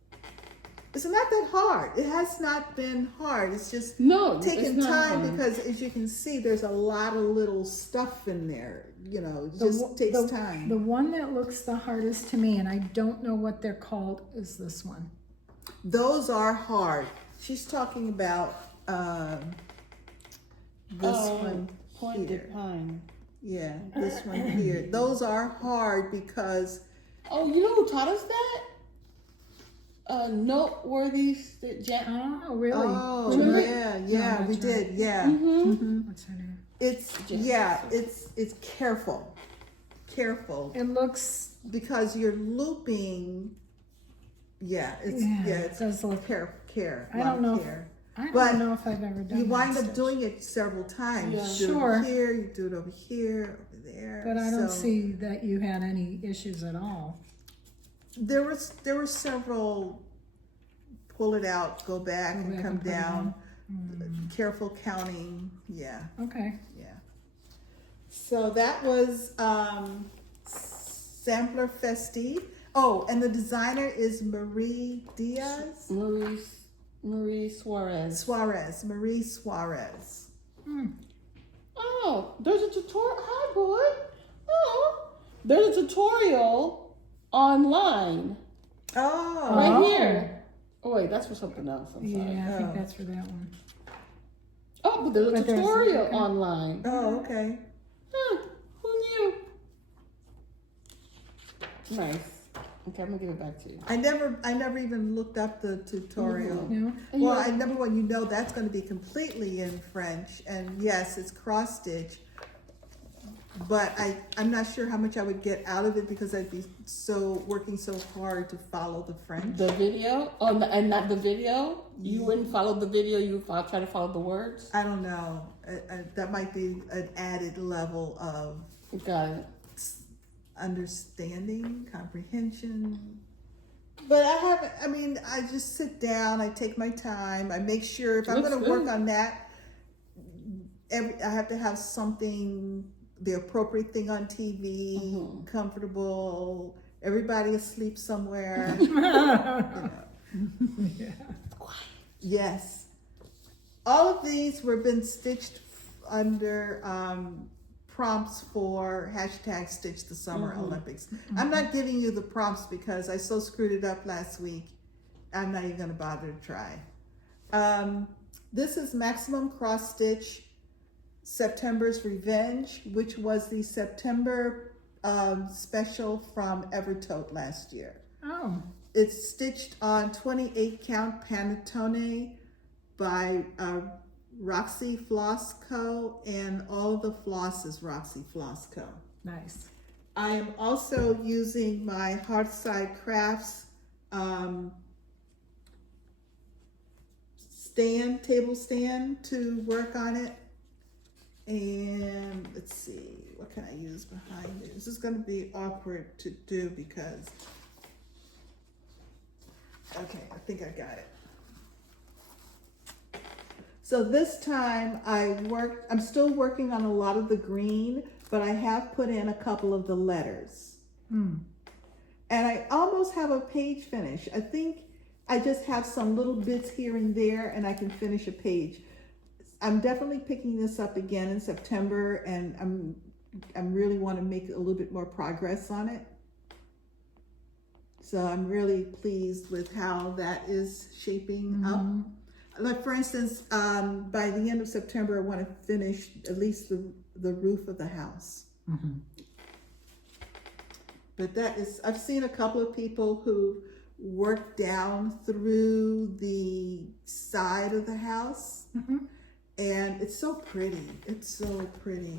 It's not that hard. It has not been hard. It's just No, taking it's not time hard. because, as you can see, there's a lot of little stuff in there. You know, it The just one- takes time. the one that looks the hardest to me, and I don't know what they're called, is this one. Those are hard. She's talking about this one Pointed here. pine. Yeah, this one here. Those are hard because Oh, you know who taught us that? Noteworthy Jeanne. Oh, really? oh Remember? yeah, that's we right. did, yeah. Mm-hmm. What's her name? It's it's careful It looks, because you're looping. Yeah, it's it it's does look, care. I don't know if- care. I But don't know if I've ever done You that wind up stitch. doing it several times. Yeah. You do it Sure. over here, you do it over here, over there. But I don't So see that you had any issues at all. there were several. Pull it out, go back, Go and back come and put it down. Careful counting. Yeah. Okay. Yeah. So that was Sampler Festif. Oh, and the designer is Marie Diaz? Marie Suarez. Suarez. Marie Suarez. Oh, there's a tutorial. Hi, boy. Oh, there's a tutorial online Oh. right Oh. here. Oh wait, that's for something else. I'm sorry. Yeah, I think Oh. that's for that one. Oh, but there's a But there's- tutorial okay. online. Oh, okay. Huh, who knew? Nice. Okay, I'm gonna give it back to you. I never even looked up the tutorial. No? And Well, you're- number one, you know that's going to be completely in French, and yes, it's cross stitch. But I'm not sure how much I would get out of it because I'd be working so hard to follow the French. the video, and not the video. You wouldn't follow the video. You would try to follow the words. I don't know. That might be an added level of Got it. understanding, comprehension. But I just sit down, I take my time, I make sure if I'm Looks going to work good. on that, I have to have something, the appropriate thing on TV, comfortable, everybody asleep somewhere. You know. Yeah. Yes. All of these were been stitched under prompts for hashtag Stitch the Summer Olympics. I'm not giving you the prompts because I so screwed it up last week. I'm not even going to bother to try. This is Maximum Cross Stitch September's Revenge, which was the September special from Evertote last year. Oh. It's stitched on 28 count Panettone by Roxy Floss Co. and all the floss is Roxy Floss Co. Nice. I am also using my Hearthside Crafts table stand to work on it. And let's see, what can I use behind it? This is going to be awkward to do because, okay, I think I got it. So this time I'm still working on a lot of the green, but I have put in a couple of the letters. And I almost have a page finish. I think I just have some little bits here and there and I can finish a page. I'm definitely picking this up again in September and I'm really want to make a little bit more progress on it. So I'm really pleased with how that is shaping up. Like for instance, by the end of September, I want to finish at least the roof of the house. But I've seen a couple of people who work down through the side of the house. And it's so pretty. It's so pretty.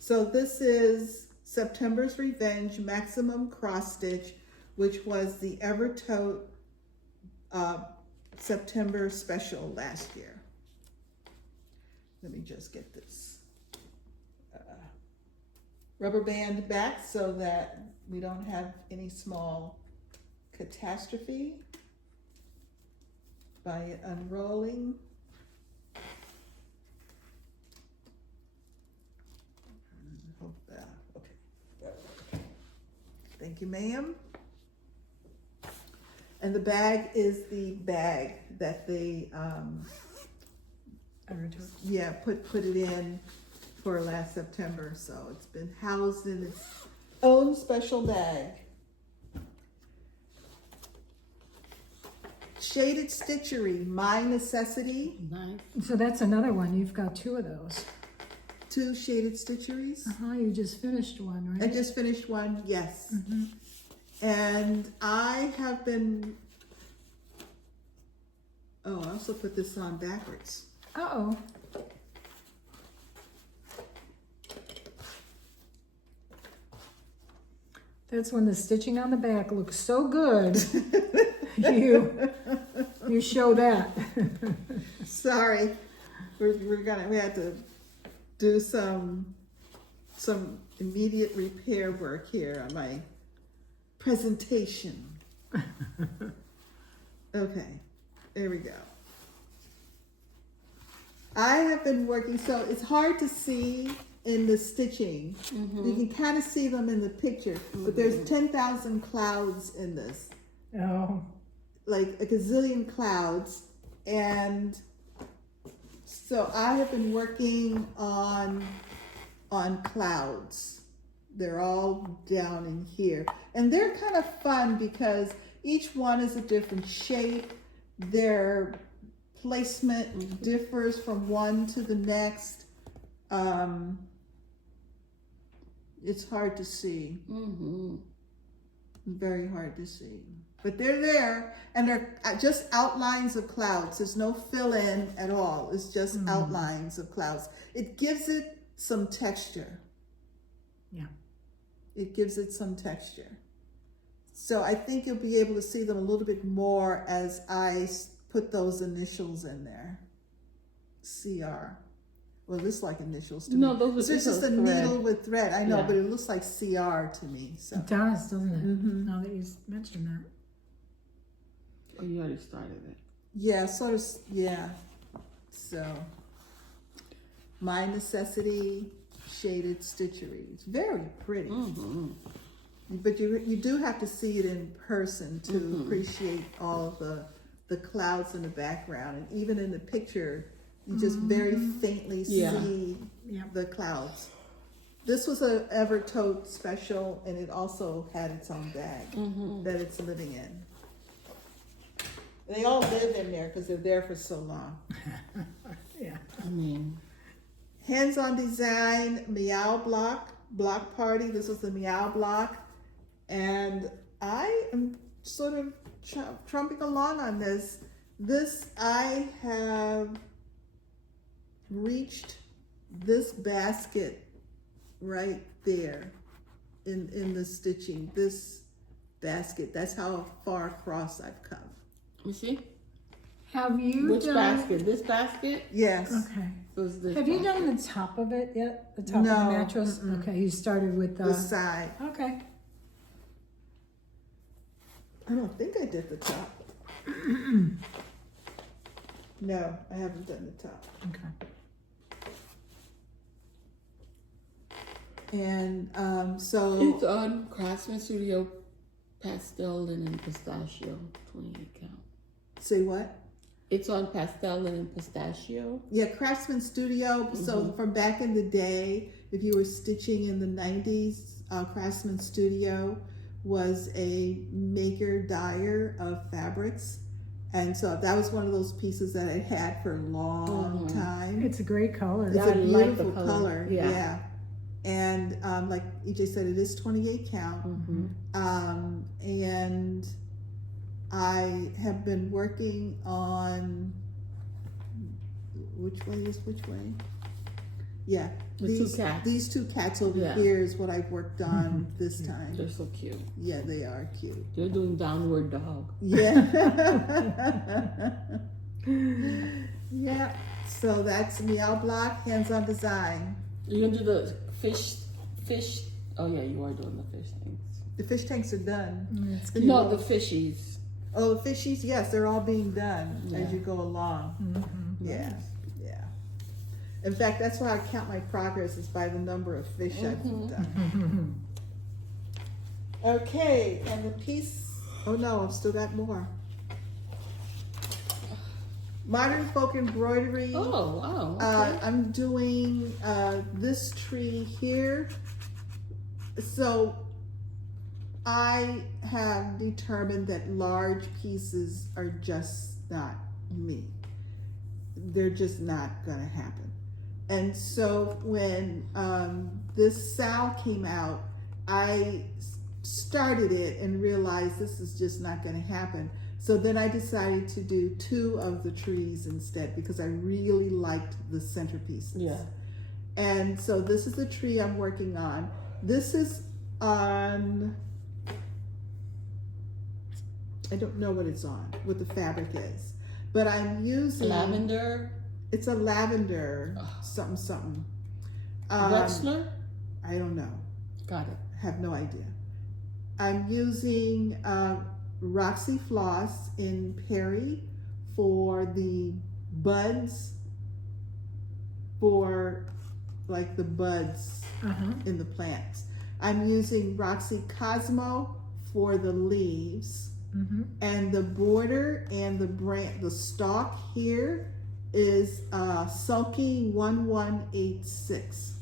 So this is September's Revenge Maximum Cross Stitch, which was the Evertote September special last year. Let me just get this rubber band back so that we don't have any small catastrophe by it unrolling. Okay. Thank you, ma'am. And the bag is the bag that they put it in for last September. So it's been housed in its own special bag. Shaded Stitchery, My Necessity. Nice. So that's another one. You've got two of those. 2 shaded stitcheries. You just finished one, right? I just finished one, yes. And I have been, I also put this on backwards. Uh-oh. That's when the stitching on the back looks so good. You show that. Sorry, we had to do some immediate repair work here on my presentation. Okay, there we go. I have been working, so it's hard to see in the stitching. You can kind of see them in the picture, but there's 10,000 clouds in this. Oh. Like a gazillion clouds. And so I have been working on clouds. They're all down in here. And they're kind of fun because each one is a different shape. Their placement differs from one to the next. It's hard to see. Very hard to see. But they're there, and they're just outlines of clouds. There's no fill-in at all. It's just outlines of clouds. It gives it some texture. Yeah. It gives it some texture. So I think you'll be able to see them a little bit more as I put those initials in there. CR. Well, it looks like initials to me. No, those are so it's just a thread. needle with thread. I know, Yeah. but it looks like CR to me. So. It does, doesn't it? Now that you mentioned that. Oh, you already started it. Yeah, sort of, yeah. So, My Necessity Shaded Stitchery. It's very pretty. Mm-hmm. But you do have to see it in person to appreciate all of the clouds in the background. And even in the picture, you just very faintly see the clouds. This was a Evertote special, and it also had its own bag that it's living in. They all live in there because they're there for so long. Yeah. I mean, Hands-on design, Meow block party. This was the Meow block. And I am sort of trumping along on this. I have reached this basket right there in the stitching. This basket, that's how far across I've come. let me see. Have you Which done? basket? This basket? Yes. Okay. So it's this Have you one. done the top of it yet? The top of No, the mattress? Okay, you started with The side. Okay. I don't think I did the top. No, I haven't done the top. Okay. And so It's on Craftsman Studio Pastel Linen Pistachio, 28 count. say what? It's on Pastel Linen Pistachio. Yeah, Craftsman Studio. So from back in the day, if you were stitching in the 90s, Craftsman Studio was a maker dyer of fabrics. And so that was one of those pieces that I had for a long time. It's a great color. It's Yeah, a I like the beautiful color. color. Yeah. Yeah. And like EJ said, it is 28 count. And I have been working on which way is which way? Yeah. The two cats. These two cats over Yeah. here is what I've worked on this time. They're so cute. Yeah, they are cute. They're doing downward dog. Yeah. Yeah. So that's Meow Block, hands-on design. You're gonna do the fish. Oh yeah, you are doing the fish things. The fish tanks are done. It's No, the fishies. Oh, the fishies, yes, they're all being done Yeah. as you go along. Yeah, yeah. In fact, that's why I count my progress is by the number of fish I've done. Okay, and the piece, oh no, I've still got more. Modern folk embroidery. Oh wow. Okay. I'm doing this tree here. So I have determined that large pieces are just not me. They're just not gonna happen. And so when this sow came out, I started it and realized this is just not gonna happen. So then I decided to do 2 of the trees instead because I really liked the centerpieces. Yeah. And so this is the tree I'm working on. This is on, I don't know what it's on, what the fabric is, but I'm using Lavender. It's a lavender something. Wexler. I don't know. Got it. I have no idea. I'm using Roxy Floss in Perry for the buds, for like the buds in the plants. I'm using Roxy Cosmo for the leaves, and the border and the stalk here is Sulky 1186.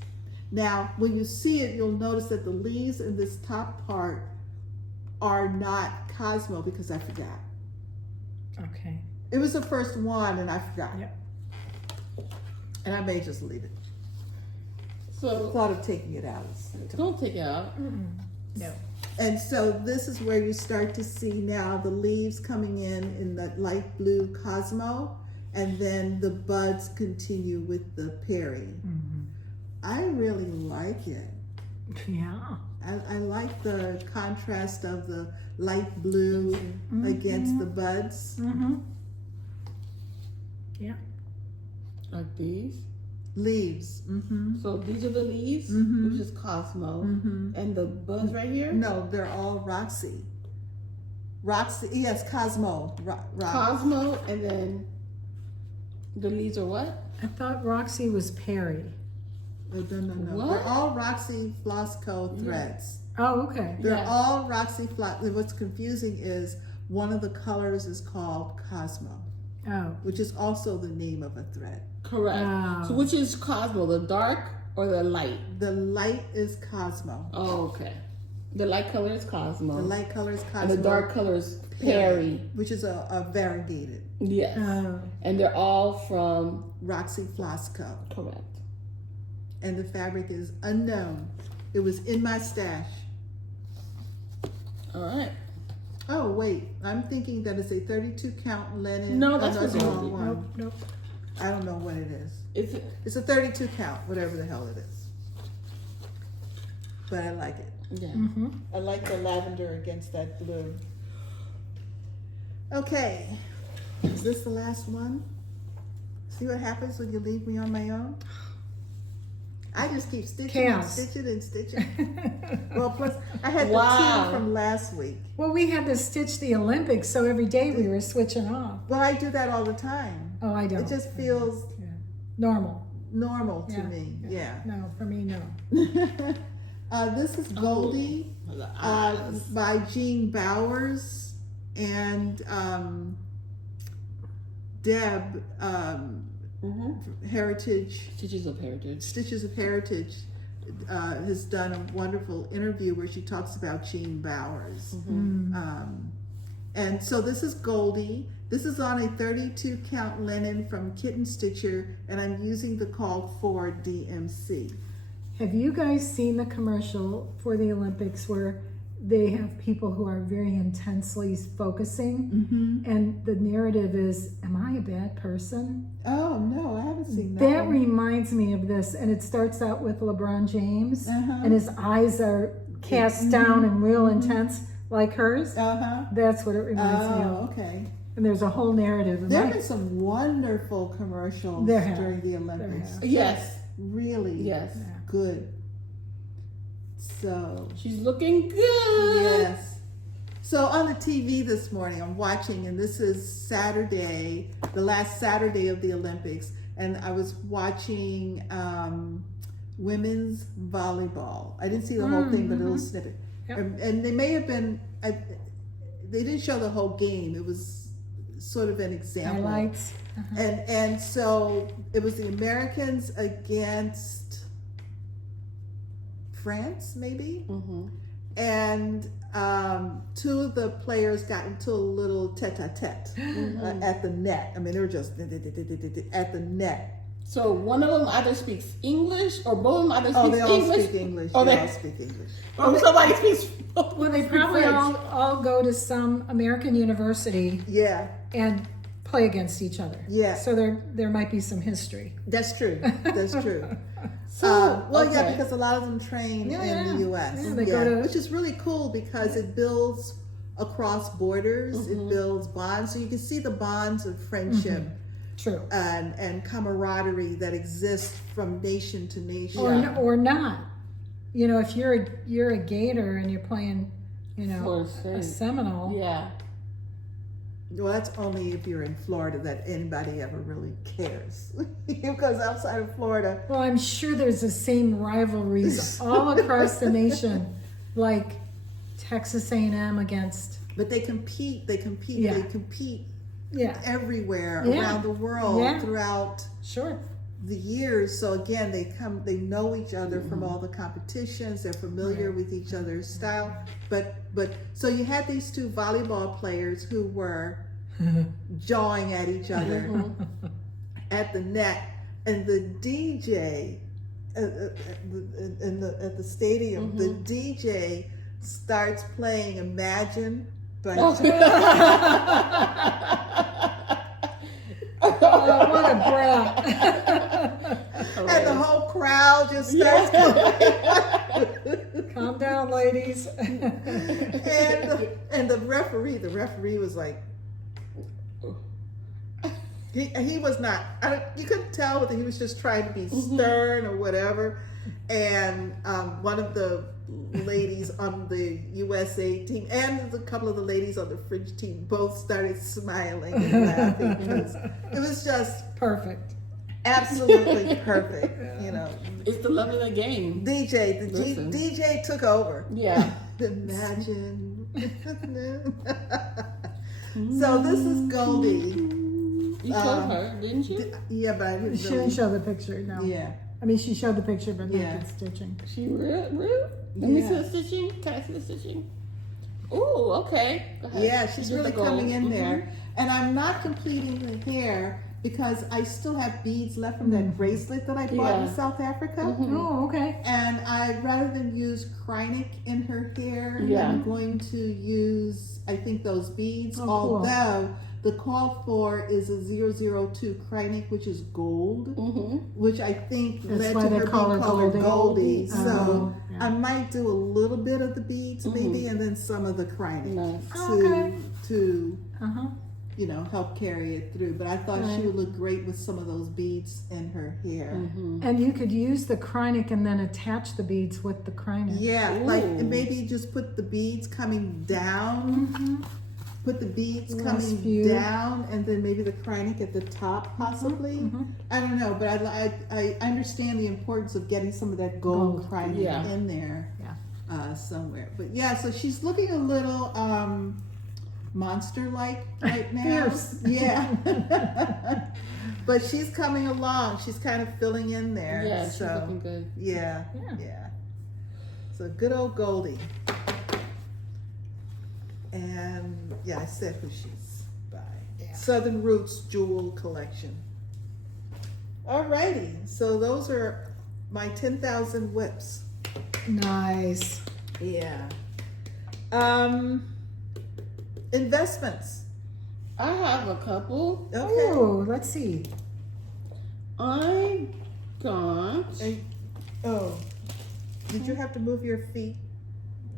Now, when you see it, you'll notice that the leaves in this top part are not Cosmo because I forgot. Okay. It was the first one and I forgot. Yep. And I may just leave it. So Thought of taking it out. don't take it out. No. And so this is where you start to see now the leaves coming in that light blue Cosmo, and then the buds continue with the Perry. I really like it. Yeah. I like the contrast of the light blue against the buds. Yeah. Like these. Leaves. So these are the leaves, which is Cosmo, and the buds right here. No, they're all Roxy. Roxy, yes, Cosmo. Cosmo, and then the leads are what? I thought Roxy was Perry. No. What? They're all Roxy Flosco threads. Oh, okay. They're Yeah. all Roxy Flosco. What's confusing is one of the colors is called Cosmo, Oh. which is also the name of a thread. Correct. Wow. So which is Cosmo, the dark or the light? The light is Cosmo. Oh, okay. The light color is Cosmo. The light color is Cosmo. And the dark color is Perry. Which is a variegated. Yes. Oh. And they're all from, Roxy Flosco. correct. And the fabric is unknown. It was in my stash. All right. Oh, wait. I'm thinking that it's a 32 count linen. No, that's the for wrong Goldie. one. Nope. I don't know what it is. It's a 32 count, whatever the hell it is. But I like it. yeah. Mm-hmm. I like the lavender against that blue. Okay. Is this the last one? See what happens when you leave me on my own? I just keep stitching Chaos. and stitching and stitching. Well, plus I had Wow. the two from last week. Well, we had to stitch the Olympics, so every day we were switching off. Well, I do that all the time. Oh, I don't. It just feels Yeah. Normal. normal to Yeah. me. Yeah. No, for me, no. This is Goldie The eyes. by Jeanne Bowers and Deb Heritage. Stitches of Heritage. Stitches of Heritage has done a wonderful interview where she talks about Jeanne Bowers. And so this is Goldie. This is on a 32 count linen from Kitten Stitcher, and I'm using the called for DMC. Have you guys seen the commercial for the Olympics where they have people who are very intensely focusing, and the narrative is, am I a bad person? Oh no, I haven't seen that. That one. reminds me of this, and it starts out with LeBron James, and his eyes are cast down and real intense like hers. That's what it reminds me of. Oh, okay. And there's a whole narrative. And There have been some wonderful commercials There have. during the Olympics. have. Yes. Really Yes. good. So, She's looking good. yes. So on the TV this morning, I'm watching, and this is Saturday, the last Saturday of the Olympics, and I was watching women's volleyball. I didn't see the whole thing, but a little snippet. Yep. And they may have been, they didn't show the whole game. It was sort of an example. Highlights. And so it was the Americans against France, maybe? And two of the players got into a little tete-a-tete at the net. I mean, they were just at the net. So one of them either speaks English or both of them either Oh, speaks they all English. speak English. Oh, They all speak English. Or somebody speaks. Well, they probably all go to some American university Yeah, and play against each other. Yeah. So there might be some history. that's true. That's true. So, Well, yeah, okay. because a lot of them train in the U.S. Yeah, they go to- which is really cool because it builds across borders. It builds bonds, so you can see the bonds of friendship True. and camaraderie that exist from nation to nation. Or not. You know, if you're a Gator and you're playing, you know, For a sake. Seminole. Yeah. Well, that's only if you're in Florida that anybody ever really cares. Because outside of Florida, Well, I'm sure there's the same rivalries all across the nation, like Texas A&M against. but they compete. Yeah. They compete Yeah. everywhere Yeah. around the world Yeah. throughout Sure. the years. So again, they know each other from all the competitions. They're familiar with each other's style. But so you had these two volleyball players who were jawing at each other at the net, and the DJ at the stadium, the DJ starts playing Imagine by Oh, what a brat. and the whole crowd just starts going. Calm down, ladies. and the referee was like, he was not, you couldn't tell whether he was just trying to be stern or whatever. And one of the ladies on the USA team and a couple of the ladies on the French team both started smiling and laughing because it was just perfect. Absolutely perfect. You know, It's the love of the game. DJ took over. Yeah. Imagine. So this is Goldie. You showed her, didn't you? Yeah, but I didn't She didn't show the picture, no. Yeah. I mean, she showed the picture, but not Yeah. the stitching. She real? Let me see Yeah. the stitching. Can I see the stitching? Ooh, okay. Go ahead. Yeah, she's You did really the gold. coming in Mhm. there. And I'm not completing the hair because I still have beads left from that bracelet that I bought in Yeah. South Africa. Mhm. Oh, okay. And I, rather than use Krynic in her hair, Yeah. I'm going to use, I think, those beads. Oh, cool. Although the call for is a 002 Krynic, which is gold, Mhm. which I think That's led why to they her call being her called Goldie. Goldie. Oh, So yeah. I might do a little bit of the beads, maybe, and then some of the Krynic Nice. to Uh-huh. you know, help carry it through. But I thought Right. she would look great with some of those beads in her hair. Mhm. And you could use the Krynic and then attach the beads with the Krynic. Yeah, like Ooh. maybe just put the beads coming down. Mm-hmm. Put the beads Less coming view. down, and then maybe the Krynic at the top, possibly. Mm-hmm. I don't know, but I understand the importance of getting some of that gold Gold. Krynic Yeah. in there, Yeah. somewhere. But yeah, so she's looking a little monster-like right now. Fierce. Yeah. But she's coming along. She's kind of filling in there. Yeah, she's so looking good. yeah. Yeah. So good old Goldie. And yeah, I said who she's by. Yeah. Southern Roots Jewel Collection. Alrighty, so those are my 10,000 whips. Nice. Yeah. Investments. I have a couple. Okay. Oh, let's see. I got. And- oh, did you have to move your feet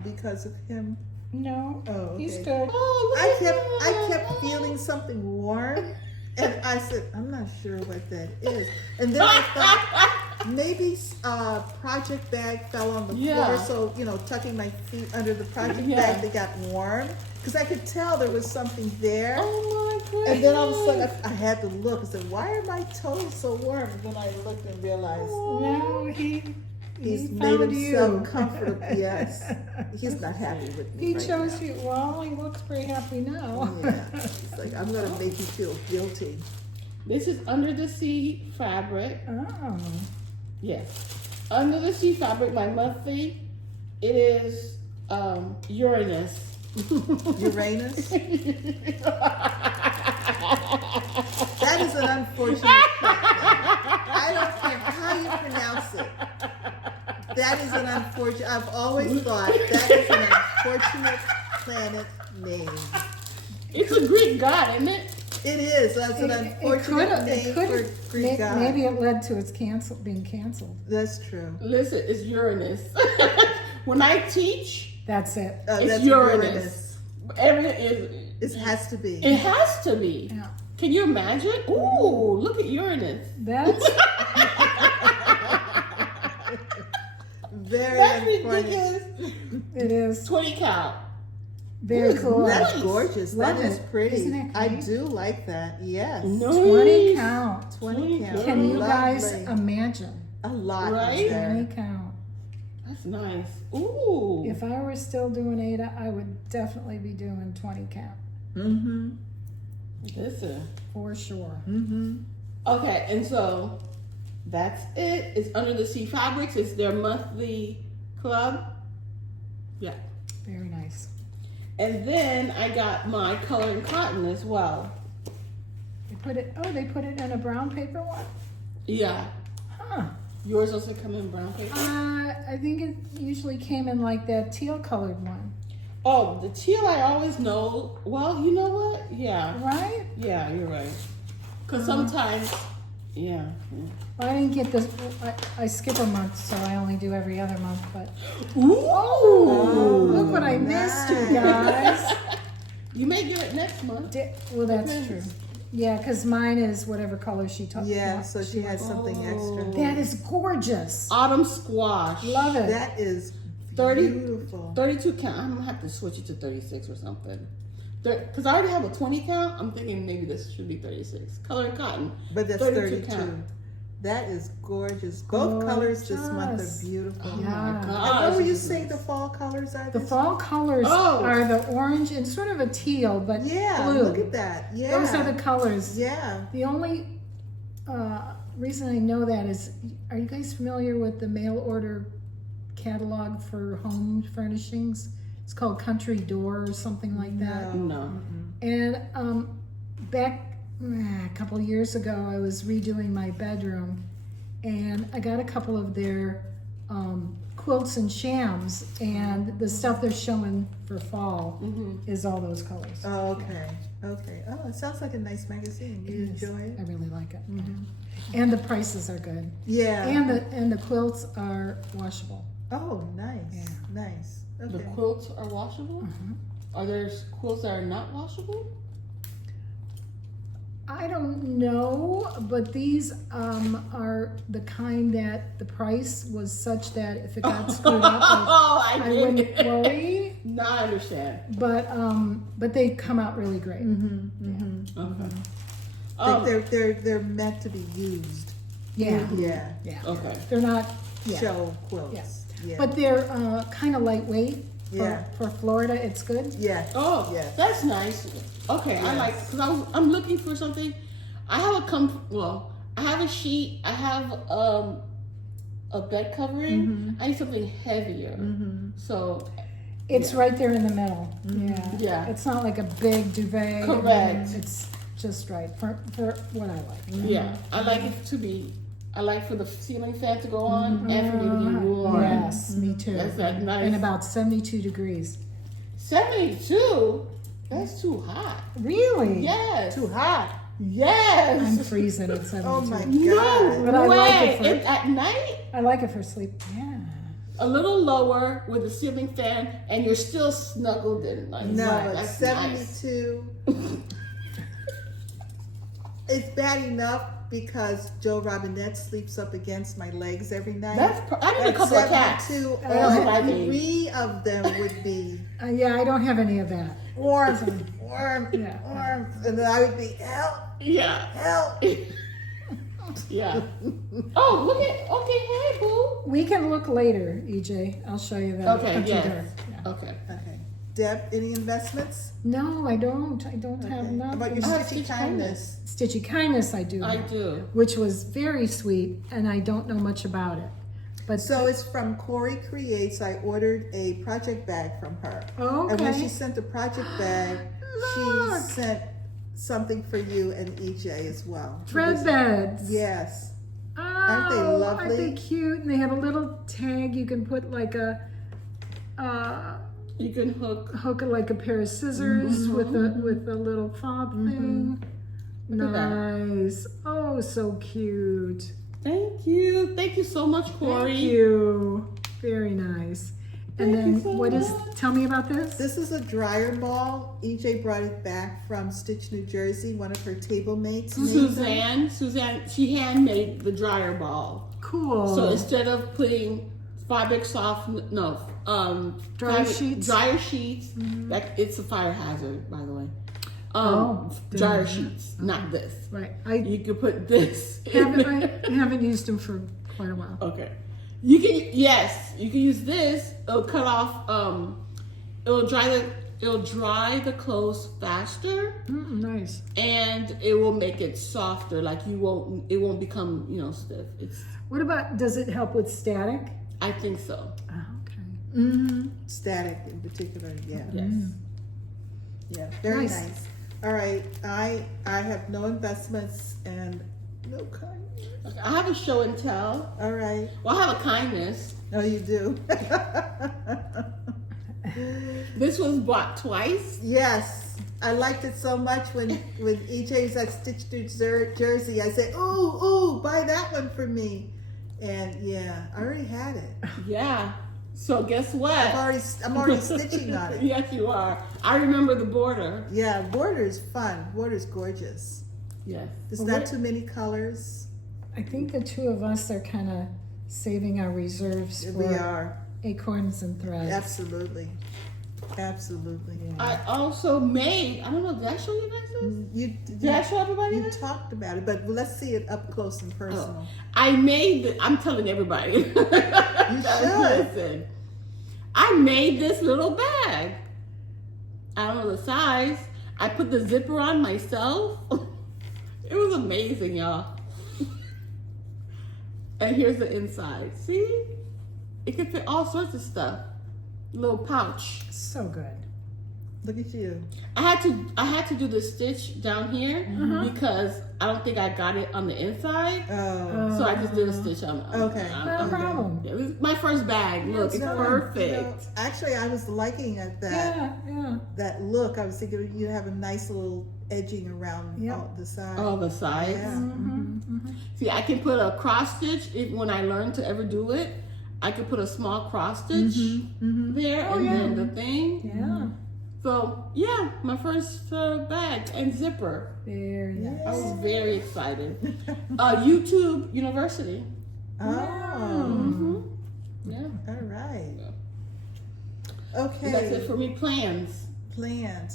because of him? No, Oh, okay. he's good. Oh, look I at that. kept feeling something warm, and I said, I'm not sure what that is. And then I thought maybe a project bag fell on the Yeah. floor, so tucking my feet under the project Yeah. bag, they got warm because I could tell there was something there. Oh my goodness. And then all of a sudden I had to look and said, why are my toes so warm? And then I looked and realized No, he's he made found himself you. comfortable. Yes, he's not happy with me. He right chose now. you. Well, he looks pretty happy now. Yeah, it's like I'm gonna make you feel guilty. This is under the sea fabric. Oh. Yes. Under the sea fabric, my monthly. It is Uranus. Uranus. That is an unfortunate planet. I don't care how you pronounce it. That is an unfortunate. I've always thought that is an unfortunate planet name. It's a Greek god, isn't it? It is. That's an unfortunate name for Greek god. Maybe it led to its being canceled. That's true. Listen, it's Uranus. When I teach, That's it. it's That's Uranus. It has to be. It has to be. Yeah. Can you imagine? Ooh, look at Uranus. That's Very That's unfortunate. ridiculous. it is 20 count. very cool. That's Nice. gorgeous. Love That is it. pretty. Isn't it I great? do like that. Yes. No. 20 count. 20 count. Can you guys Lovely. imagine? A lot Right? is there. 20 count. That's nice. Ooh. If I were still doing Ada, I would definitely be doing 20 count Mm-hmm. Listen. for sure. Mm-hmm. Okay, and so that's it. It's Under the Sea Fabrics. It's their monthly club. Yeah. Very nice. And then I got my color and cotton as well. They put it in a brown paper one? Yeah. Huh. Yours also come in brown paper? I think it usually came in like that teal colored one. Oh, the teal I always know. Well, you know what? Yeah. Right? Yeah, you're right. Because sometimes, yeah. Well, I didn't get this. I skip a month, so I only do every other month. But Ooh. look what I missed, you guys. You may do it next month. Well, that's Depends. true. Yeah, because mine is whatever color she took. Yeah, so she has something extra. That is gorgeous. Autumn squash. Love it. That is Beautiful. 32 count. I'm gonna have to switch it to 36 or something. Because I already have a 20 count. I'm thinking maybe this should be 36. Color and cotton. But that's 32. Count. That is gorgeous. Both colors this month are beautiful. Oh Yeah. my And God. what were you saying the fall colors are? The this fall colors Oh. are the orange and sort of a teal, but Yeah, blue. look at that. Yeah. Those are the colors. Yeah. The only reason I know that is, are you guys familiar with the mail order catalog for home furnishings? It's called Country Door or something like that. No. And back a couple of years ago, I was redoing my bedroom, and I got a couple of their quilts and shams, and the stuff they're showing for fall is all those colors. Oh, okay. Okay. Oh, it sounds like a nice magazine. You Yes, enjoy it? I really like it. And the prices are good. Yeah. And the quilts are washable. Oh, nice. Yeah. Nice. Okay. The quilts are washable? Are there quilts that are not washable? I don't know, but these are the kind that the price was such that if it got screwed up, I wouldn't worry. No, I understand. But they come out really great. Okay. They're meant to be used. Yeah. Yeah. Yeah. Okay. They're not. Yeah. Show quilts. Yeah. But they're kind of lightweight. Yeah. For Florida, it's good. Yeah. Oh, Yes. that's nice. Okay, I like, because I'm looking for something. I have I have a sheet. I have a bed covering. I need something heavier. So It's right there in the middle. Yeah. Yeah. It's not like a big duvet. Correct. It's just right for what I like. yeah, I like it to be. I like for the ceiling fan to go on and for me to get warm. Yes, me too. That's that nice. And about 72 degrees. 72. That's too hot. Really? Yes. Too hot. Yes. I'm freezing at 72. Oh my No God. But I like way. it for- At night, I like it for sleep. Yeah. a little lower with the ceiling fan, and you're still snuggled in. Like, No, right, but that's 72. It's bad enough because Joe Robinette sleeps up against my legs every night. I need a couple of cats. 72, That's what I all need. 3 of them would be Yeah, I don't have any of that. warm, Yeah. warm, and then I would be help, Yeah. help. Yeah. Oh, look at. Okay, hey, boo. We can look later, EJ. I'll show you that. Okay, Country yes. Door. Yeah. Okay. Okay, Deb, any investments? No, I don't. I don't have Okay. How nothing. about your I have Stitchy Stitchy Kindness? Stitchy Kindness, I do. I have, do. Which was very sweet, and I don't know much about it. But So it's from Corey Creates. I ordered a project bag from her. okay. And when she sent the project bag, she Look. sent something for you and EJ as well. thread beds. Yes. Oh, Aren't they lovely? Aren't they cute? And they have a little tag you can put like a You can hook. like a pair of scissors with a little fob thing. Look at that. Nice. Oh, so cute. Thank you. Thank you so much, Corey. Thank you. Very nice. And Thank you then so what is? much. Tell me about this. This is a dryer ball. EJ brought it back from Stitch, New Jersey. One of her table mates. made them. Suzanne, she handmade the dryer ball. Cool. So instead of putting dryer sheets? dryer sheets. That it's a fire hazard, by the way. Dryer sheets, not this. right. You can put this. I haven't used them for quite a while. Okay. You can use this. It'll cut off. It'll dry the clothes faster, Nice. and it will make it softer. Like it won't become stiff. What about? Does it help with static? I think so. Oh, okay. Static in particular. Yeah. Yes. Yeah. Very Nice. nice. All right. I have no investments and no kindness. Okay, I have a show and tell. All right. Well, I have a kindness. No, you do. This was bought twice. Yes, I liked it so much when EJ was at Stitch New Jersey. I said, "Ooh, buy that one for me," and yeah, I already had it. Yeah. So guess what? I'm already stitching on it. Yes, you are. I remember the border. Yeah, border's fun. Border's gorgeous. Yes. There's Well, not too many colors. I think the two of us are kind of saving our reserves We for are. Acorns and Threads. Absolutely. Absolutely. I also made, I don't know, did I show you guys this? Did I show everybody You this? talked about it, but let's see it up close and personal. I made, I'm telling everybody. You should. Listen, I made this little bag. I don't know the size. I put the zipper on myself. It was amazing, y'all. And here's the inside. See? It can fit all sorts of stuff. Little pouch. So good. Look at you. I had to do the stitch down here because I don't think I got it on the inside. Oh. So I just did a stitch on. Okay. No problem. It was my first bag. Look, it's perfect. You know, actually, I was liking it, that look. I was thinking you have a nice little edging around all the sides. All the sides. Yeah. See, I can put a cross stitch when I learn to ever do it. I could put a small cross stitch there then the thing. Yeah. So yeah, my first bag and zipper. Very nice. I was very excited. YouTube University. Oh. Yeah. All right. Okay. That's it for me. Plans.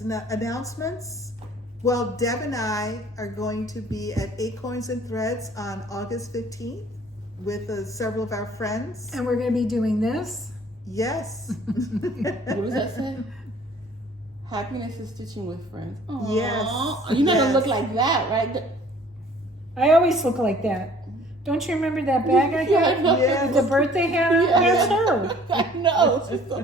Now, announcements. Well, Deb and I are going to be at Acorns and Threads on August 15th with several of our friends. And we're going to be doing this. Yes. What does that say? Happiness is stitching with friends. Aww. Yes. You never look like that, right? I always look like that. Don't you remember that bag I had? Yes. The birthday hat? Yes. That's her. I know. She's so,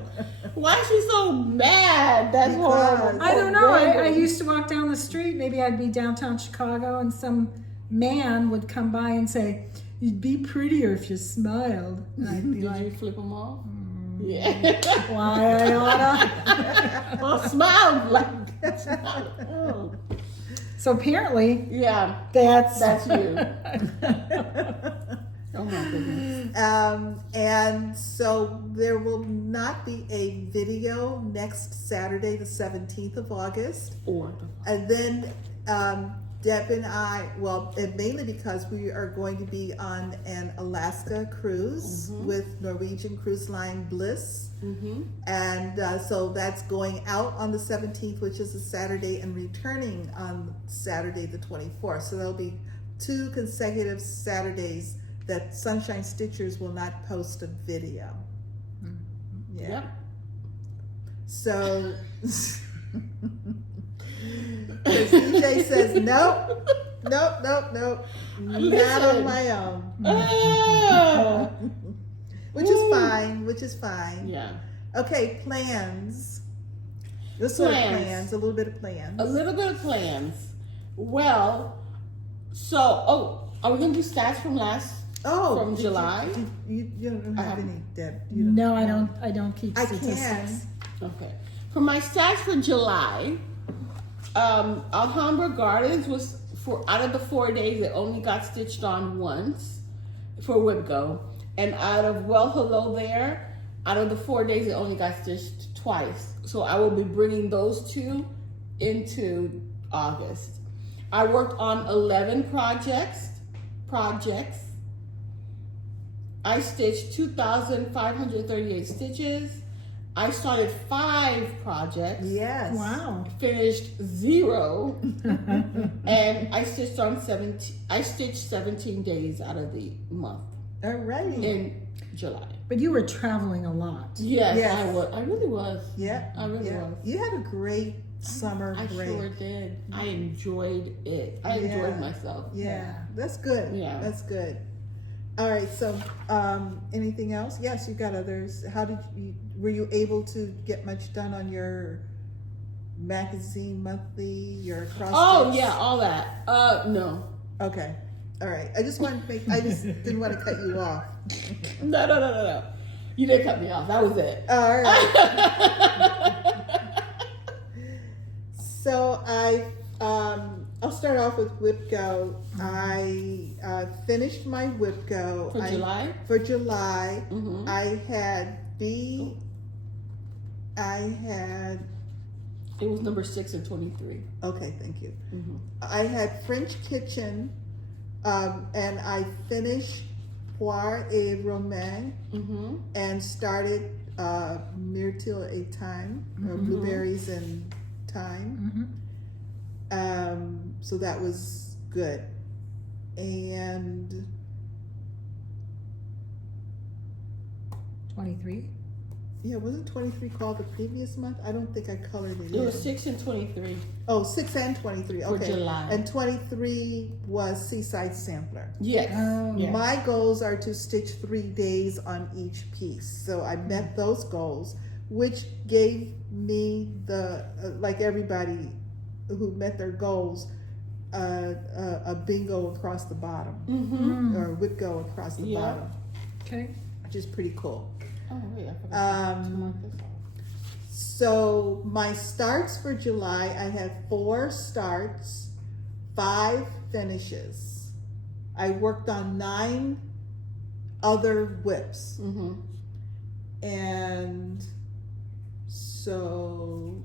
why is she so mad? That's horrible. I don't know. I used to walk down the street. Maybe I'd be downtown Chicago and some man would come by and say, "You'd be prettier if you smiled." And I'd be Did like, you flip them off? Yeah. "Why I oughta?" Well, smile like. Oh. So apparently, Yeah, that's you. Oh my goodness. And so there will not be a video next Saturday, the 17th of August. And then Deb and I, and mainly because we are going to be on an Alaska cruise with Norwegian Cruise Line Bliss. And so that's going out on the 17th, which is a Saturday, and returning on Saturday the 24th. So there'll be 2 consecutive Saturdays that Sunshine Stitchers will not post a video. Yeah. Yep. So CJ says nope, not on my own. Which is fine. Yeah. Okay, plans. This sort of plans, a little bit of plans. A little bit of plans. Well, so are we gonna do stats from from July? You don't have any, Deb. No, I don't keep I statistics. can. Okay. For my stats for July, Alhambra Gardens was out of the 4 days, it only got stitched on once for Whipgo. And out of Well Hello There, out of the 4 days, it only got stitched twice. So I will be bringing those 2 into August. I worked on 11 projects. I stitched 2,538 stitches. I started 5 projects. Yes. Wow. Finished 0. And I stitched 17 days out of the month. Alrighty. In July. But you were traveling a lot. Yes. I was. I really was. Yeah. I really was. You had a great summer break. I sure did. I enjoyed it. I enjoyed myself. Yeah. That's good. Yeah. That's good. All right. So, anything else? Yes, you got others. Were you able to get much done on your magazine monthly, your cross? Oh yeah, all that. No. Okay. All right. I just didn't want to cut you off. No. You didn't cut me off. That was it. All right. So I'll start off with Whipgo. I finished my Whipgo. For July? For July. Mm-hmm. I had It was number 6 and 23. Okay, thank you. Mm-hmm. I had French Kitchen, and I finished Poire et Romaine, Mm-hmm. and started Myrtle et Thyme, or Blueberries and Thyme. So that was good. And 23. yeah, wasn't 23 called the previous month? I don't think I colored it It in. was 6 and 23 Oh, 6 and 23. for Okay. July. And 23 was Seaside Sampler. Yes. Oh, yes. My goals are to stitch 3 days on each piece. So I met those goals, which gave me the, like everybody who met their goals, a bingo across the bottom, or would go across the Yeah. bottom, Okay. which is pretty cool. Oh, wait, I forgot to mark this off. So my starts for July, I have 4 starts, 5 finishes. I worked on 9 other whips. Mm-hmm. And so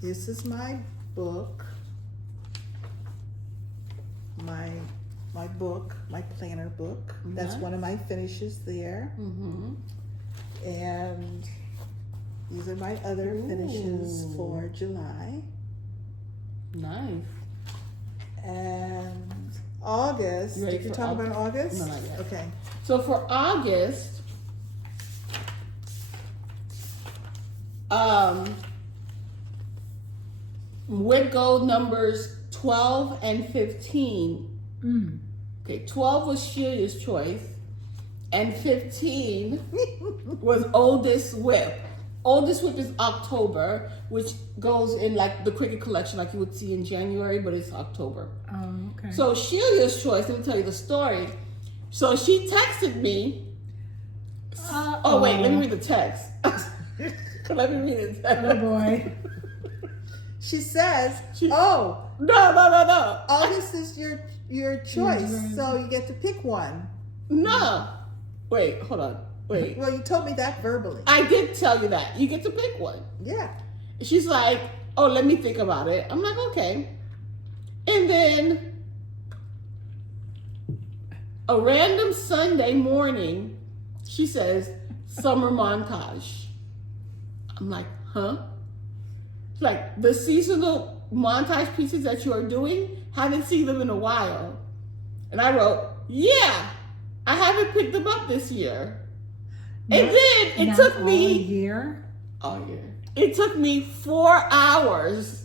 this is my book, my book, my planner book. That's Nice. one of my finishes there. Mm-hmm. And these are my other finishes Ooh. for July. Nice. And August, You ready did you for talk about August? No, not yet. Okay. So for August, with gold numbers 12 and 15. Okay, 12 was Shelia's choice, and 15 was Oldest Whip. Oldest Whip is October, which goes in like the Quaker collection, like you would see in January, but it's October. Oh, okay. So Shelia's choice, let me tell you the story. So she texted me. Oh wait, let me read the text. Let me read the text. Oh boy. She says, No. August is your choice, so you get to pick one. No. Wait, hold on. Wait. Well, you told me that verbally. I did tell you that. You get to pick one. Yeah. She's like, oh, let me think about it. I'm like, okay. And then a random Sunday morning, she says, summer montage. I'm like, huh? She's like, the seasonal montage pieces that you are doing, haven't seen them in a while. And I wrote, yeah, I haven't picked them up this year. And then it Not took all me year. all year. It took me 4 hours.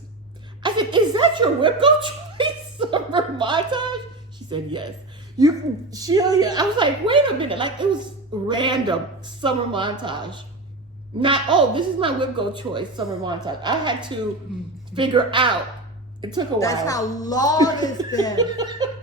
I said, is that your whip go choice summer montage? She said, yes. Shelia, I was like, wait a minute. Like, it was random summer montage. Not, oh, this is my whip go choice summer montage. I had to figure out. It took a while. That's how long it's been.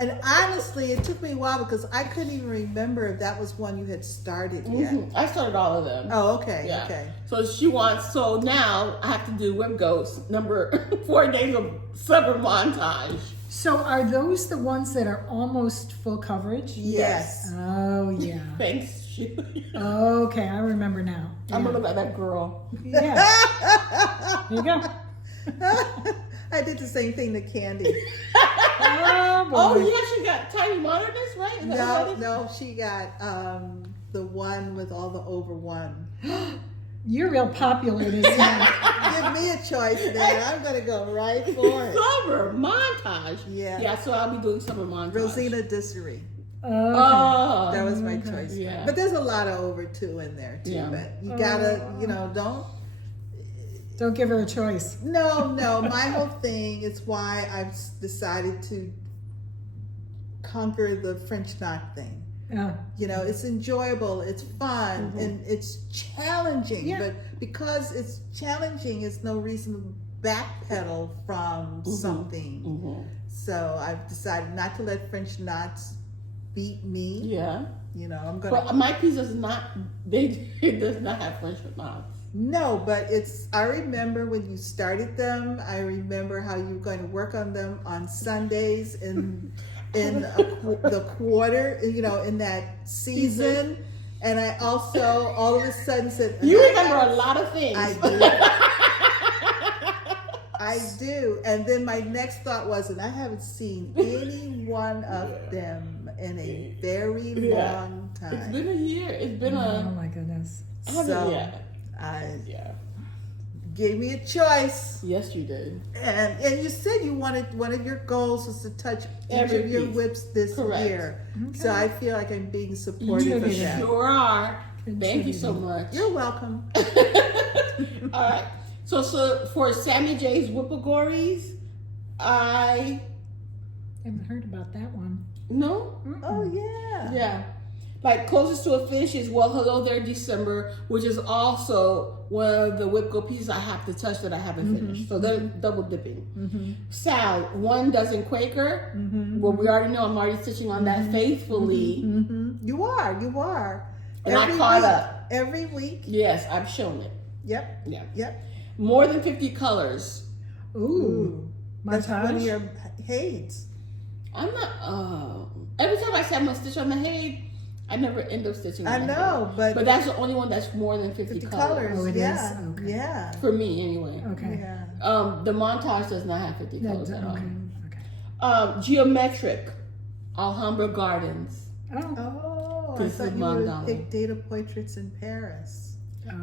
And honestly, it took me a while because I couldn't even remember if that was one you had started yet. I started all of them. Oh, okay, Yeah. okay. So now I have to do whip goes number 4 days of summer montage. So are those the ones that are almost full coverage? Yes. Oh yeah. Thanks, Shelia. Okay, I remember now. I'm gonna look at that girl. Yeah. Here you go. I did the same thing to Candy. Oh boy. Oh yeah, she got tiny monitors, right? Is that what that is? No, she got the one with all the over one. You're real popular this year. Give me a choice, then I'm gonna go right for it. Summer montage. Yeah. Yeah, so I'll be doing summer montage. Rosina Dissery. Okay. Oh. That was my choice. Yeah. But there's a lot of over 2 in there too. Yeah. But you gotta, Don't give her a choice. No. My whole thing is why I've decided to conquer the French knot thing. Yeah. It's enjoyable, it's fun, and it's challenging. Yeah. But because it's challenging, it's no reason to backpedal from something. So I've decided not to let French knots beat me. Yeah. I'm gonna. But my piece does not. It does not have French knots. No, but I remember when you started them. I remember how you were going to work on them on Sundays in the quarter, in that season. And I also all of a sudden said, You remember a lot of things. I do. I do. And then my next thought was, and I haven't seen any one of them in a very long time. It's been a year. It's been Oh my goodness. I Yeah. gave me a choice. Yes, you did. And you said you wanted, one of your goals was to touch each Every of your piece. whips this Correct. year. So I feel like I'm being supportive You of that. sure are. Thank you so Contributing. much. You're welcome. All right. So for Sammy J's Whippagories, I Haven't heard about that one. no. Oh yeah. Yeah. Like closest to a finish is Well Hello There December, which is also one of the whip go pieces I have to touch that I haven't finished. So they're double dipping. Sal, 1 dozen Quaker. Well, we already know I'm already stitching on that faithfully. You are. And I caught week, up. every week. Yes, I've shown it. Yep. Yeah. Yep. More than 50 colors. Ooh. That's one of Montage? your Hades. I'm not, every time I say I'm gonna stitch on the Haid, I never end up stitching on I the know, Haid. but But that's the only one that's more than 50 the colors. colors. Oh, it is? yeah. Okay. Yeah. For me, anyway. Okay. Yeah. The montage does not have 50 colors at all. Okay. Geometric, Alhambra Gardens. Oh. Oh, I This thought is you would Mandala. pick Data Portraits in Paris.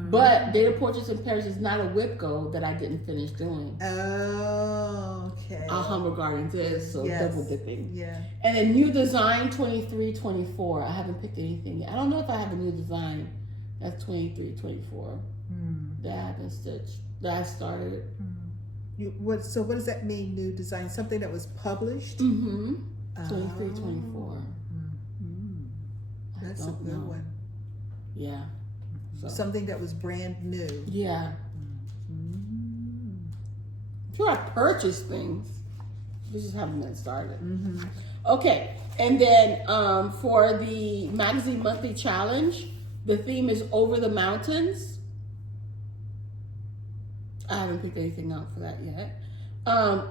But Data Portraits in Paris is not a whip go that I didn't finish doing. Oh, okay. Alhambra Gardens is, so Yes. double dipping. Yeah. And then new design 23, 24. I haven't picked anything yet. I don't know if I have a new design. That's 23, 24. That I haven't stitched. That I started. So what does that mean, new design? Something that was published? 23, 24. I That's a don't good know. one. Yeah. So. Something that was brand new. Yeah. Sure, I purchased things. This just haven't been started. Okay, and then for the magazine monthly challenge, the theme is Over the Mountains. I haven't picked anything out for that yet.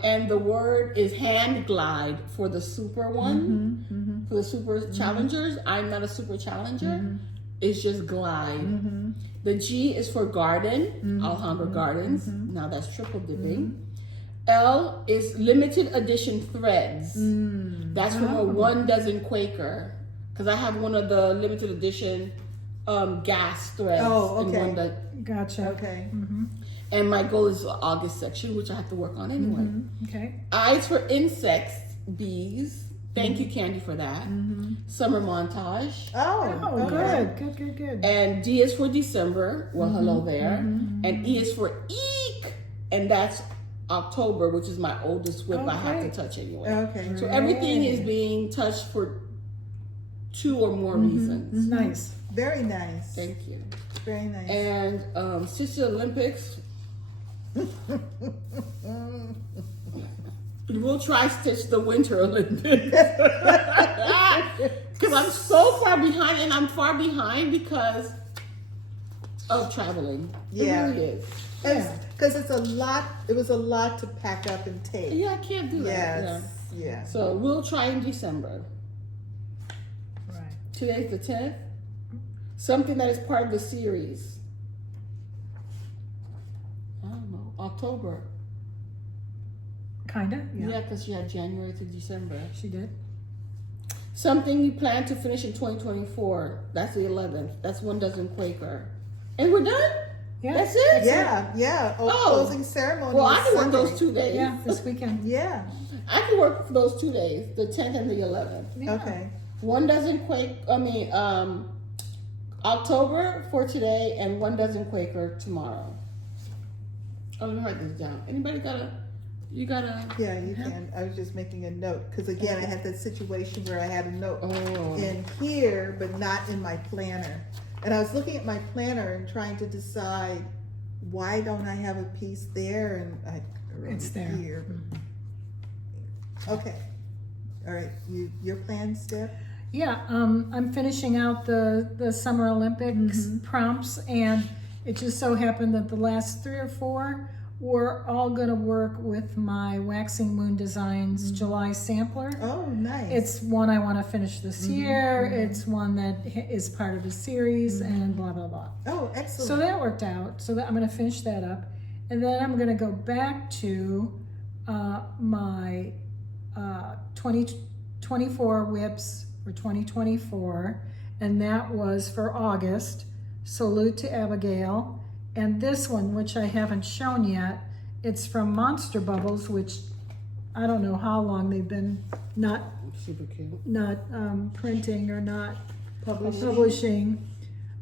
And the word is hand glide for the super one, for the super challengers. I'm not a super challenger. It's just glide. The G is for garden, Alhambra Gardens. Now that's triple dipping. L is limited edition threads. That's from a 1 dozen Quaker. Because I have one of the limited edition gas threads. Oh, okay. In one that, Gotcha. Okay. and my goal is the August section, which I have to work on anyway. Okay. I is for insects, bees. Thank you, Candy, for that. Summer montage. Oh, okay. good. And D is for December. Well, hello there. And E is for Eek. And that's October, which is my oldest whip I have to touch anyway. Okay. So everything is being touched for 2 or more reasons. Nice. Very nice. Thank you. Very nice. And Sister Olympics. We'll try stitch the Winter Olympics. Because I'm so far behind, and I'm far behind because of traveling. Yeah. It really is. Because it's a lot. It was a lot to pack up and take. Yeah, I can't do that. Yes. Yeah. Yeah. So we'll try in December. Right. Today's the 10th. Something that is part of the series. I don't know. October. Kinda. Yeah. Yeah, because you had January to December. She did. Something you plan to finish in 2024. That's the 11th. That's 1 dozen Quaker. And we're done? Yeah. That's it? Yeah. Oh. Closing ceremony. Well, I is can work Sunday. those 2 days. Yeah. This weekend. Yeah. I can work for those 2 days, the 10th and the 11th. Yeah. Okay. 1 dozen October for today and 1 dozen Quaker tomorrow. Oh, let me write this down. Anybody you gotta? Yeah, you can. I was just making a note because again, I had that situation where I had a note in here, but not in my planner. And I was looking at my planner and trying to decide why don't I have a piece there and It's there. here. Okay. All right. Your plan, Steph? Yeah, I'm finishing out the Summer Olympics prompts, and it just so happened that the last 3 or 4 were all going to work with my Waxing Moon Designs July sampler. Oh, nice. It's one I want to finish this year. It's one that is part of a series, and blah blah blah. Oh, excellent. So that worked out. So that I'm going to finish that up, and then I'm going to go back to my 2024 whips for 2024, and that was for August. Salute to Abigail. And this one, which I haven't shown yet, it's from Monster Bubbles, which I don't know how long they've been not Super cute. printing or not publishing.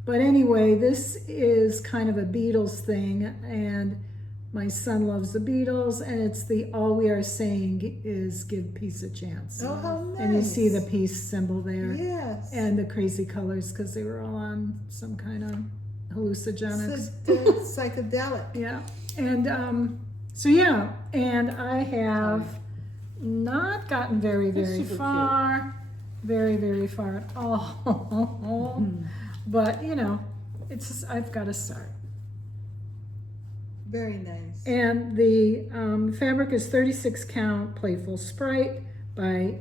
But anyway, this is kind of a Beatles thing, and my son loves the Beatles, and it's the all we are saying is give peace a chance. Oh, how nice. And you see the peace symbol there. Yes. And the crazy colors, because they were all on some kind of hallucinogenics. Psychedelic. Yeah. And so yeah, and I have not gotten very far. Very, very far at all. But you know, I've got to start. Very nice. And the fabric is 36 count Playful Sprite by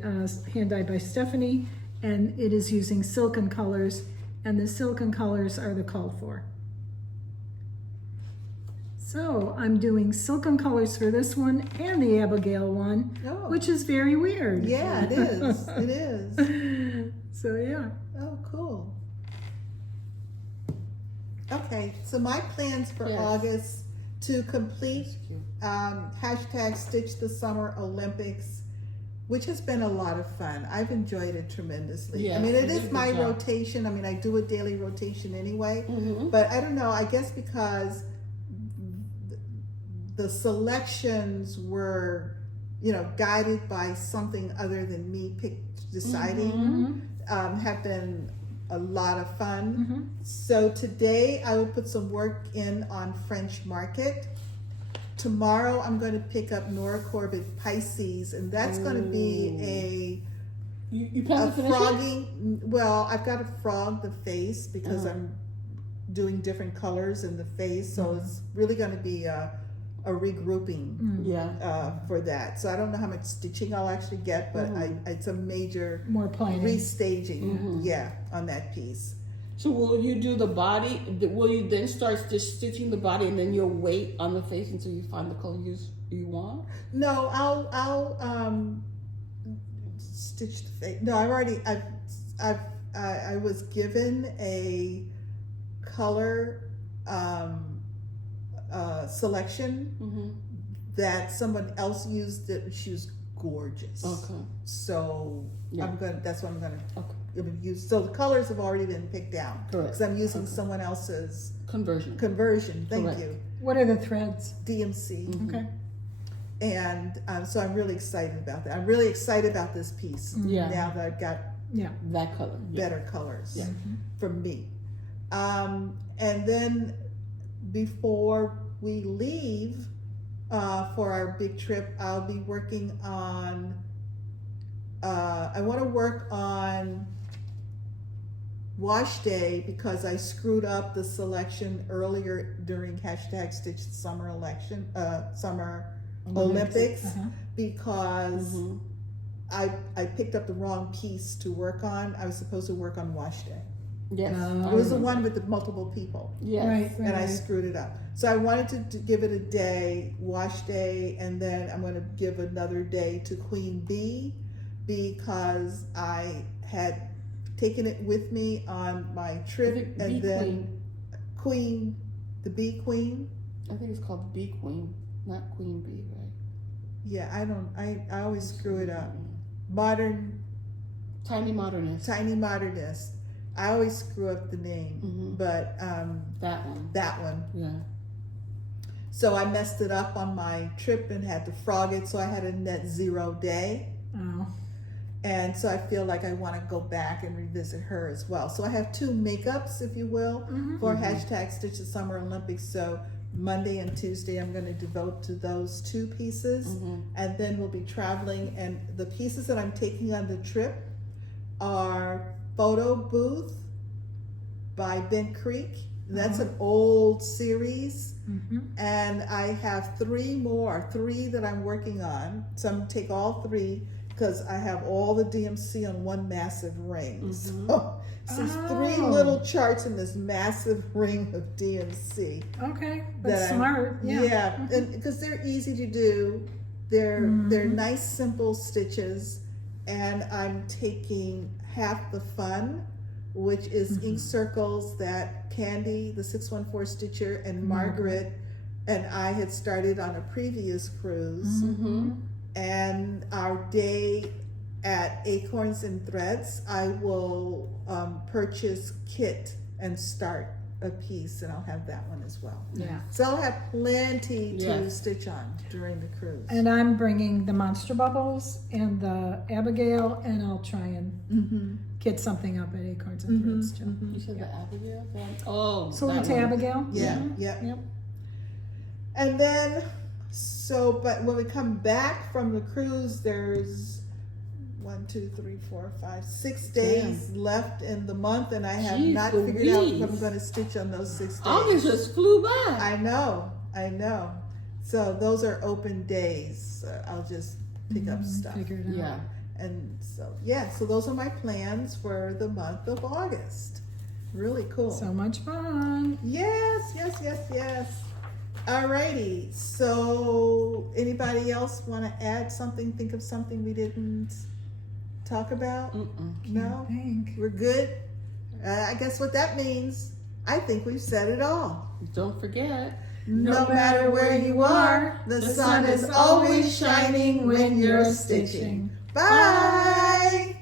hand dyed by Stephanie, and it is using silken colors, and the silken colors are the called for. So I'm doing silken colors for this one and the Abigail one, which is very weird. Yeah, it is. It is. So yeah. Oh, cool. Okay, so my plans for August to complete hashtag Stitch the Summer Olympics, which has been a lot of fun. I've enjoyed it tremendously. Yes, I mean, it is my rotation. I mean, I do a daily rotation anyway, but I don't know, I guess because the selections were, you know, guided by something other than me deciding, have been a lot of fun. So today I will put some work in on French Market. Tomorrow I'm going to pick up Nora Corbett Pisces, and that's going to be a frogging. Well, I've got to frog the face because I'm doing different colors in the face, so it's really going to be a regrouping for that. So I don't know how much stitching I'll actually get, but it's a major more planning, restaging on that piece. So will you do the body? Will you then start just stitching the body, and then you'll wait on the face until you find the color you want? No, I'll stitch the face. No, I was given a color selection that someone else used. She was gorgeous. Okay. So that's what I'm gonna use. So the colors have already been picked out. Correct. Because I'm using someone else's conversion. Thank you. What are the threads? DMC. Okay. And so I'm really excited about that. I'm really excited about this piece. Now that I've got that color, better colors from me. And then before we leave for our big trip, I'll be working on, I want to work on wash day because I screwed up the selection earlier during hashtag Stitch Summer Olympics because I picked up the wrong piece to work on. I was supposed to work on wash day. Yes. It was the one with the multiple people. Yes. Right. And I screwed it up. So I wanted to give it a day, wash day, and then I'm going to give another day to Queen Bee because I had taken it with me on my trip, and then Queen, the Bee Queen. I think it's called Bee Queen, not Queen Bee, right? Yeah, I always screw it up. Tiny Modernist. I always screw up the name, but that one. Yeah. So I messed it up on my trip and had to frog it, so I had a net 0 day. Oh. And so I feel like I want to go back and revisit her as well. So I have 2 makeups, if you will, for hashtag Stitch the Summer Olympics. So Monday and Tuesday I'm going to devote to those 2 pieces, and then we'll be traveling. And the pieces that I'm taking on the trip are Photo Booth by Bent Creek. That's an old series, and I have 3 that I'm working on. So I'm going to take all 3 because I have all the DMC on one massive ring. So there's 3 little charts in this massive ring of DMC. Okay, that's smart. Yeah, and because they're easy to do, they're nice simple stitches, and I'm taking half the fun, which is ink circles that Candy, the 614 Stitcher, and Margaret and I had started on a previous cruise. And our day at Acorns and Threads, I will purchase kit and start a piece, and I'll have that one as well. Yeah. So I'll have plenty to stitch on during the cruise. And I'm bringing the Monster Bubbles and the Abigail, and I'll try and get something up at Acorns and Threads too. You said the Abigail? Oh, Salute that to one. Abigail. Yeah, Yep. And then, but when we come back from the cruise, there's 6 days left in the month, and I have not figured out if I'm going to stitch on those 6 days. August just flew by. I know. So those are open days. I'll just pick up stuff. Figure it out. Yeah. And so those are my plans for the month of August. Really cool. So much fun. Yes. Alrighty. So anybody else want to add something? Think of something we didn't talk about? No? We're good? I guess what that means, I think we've said it all. Don't forget, No matter where you are, the sun is always shining when you're stitching. Bye!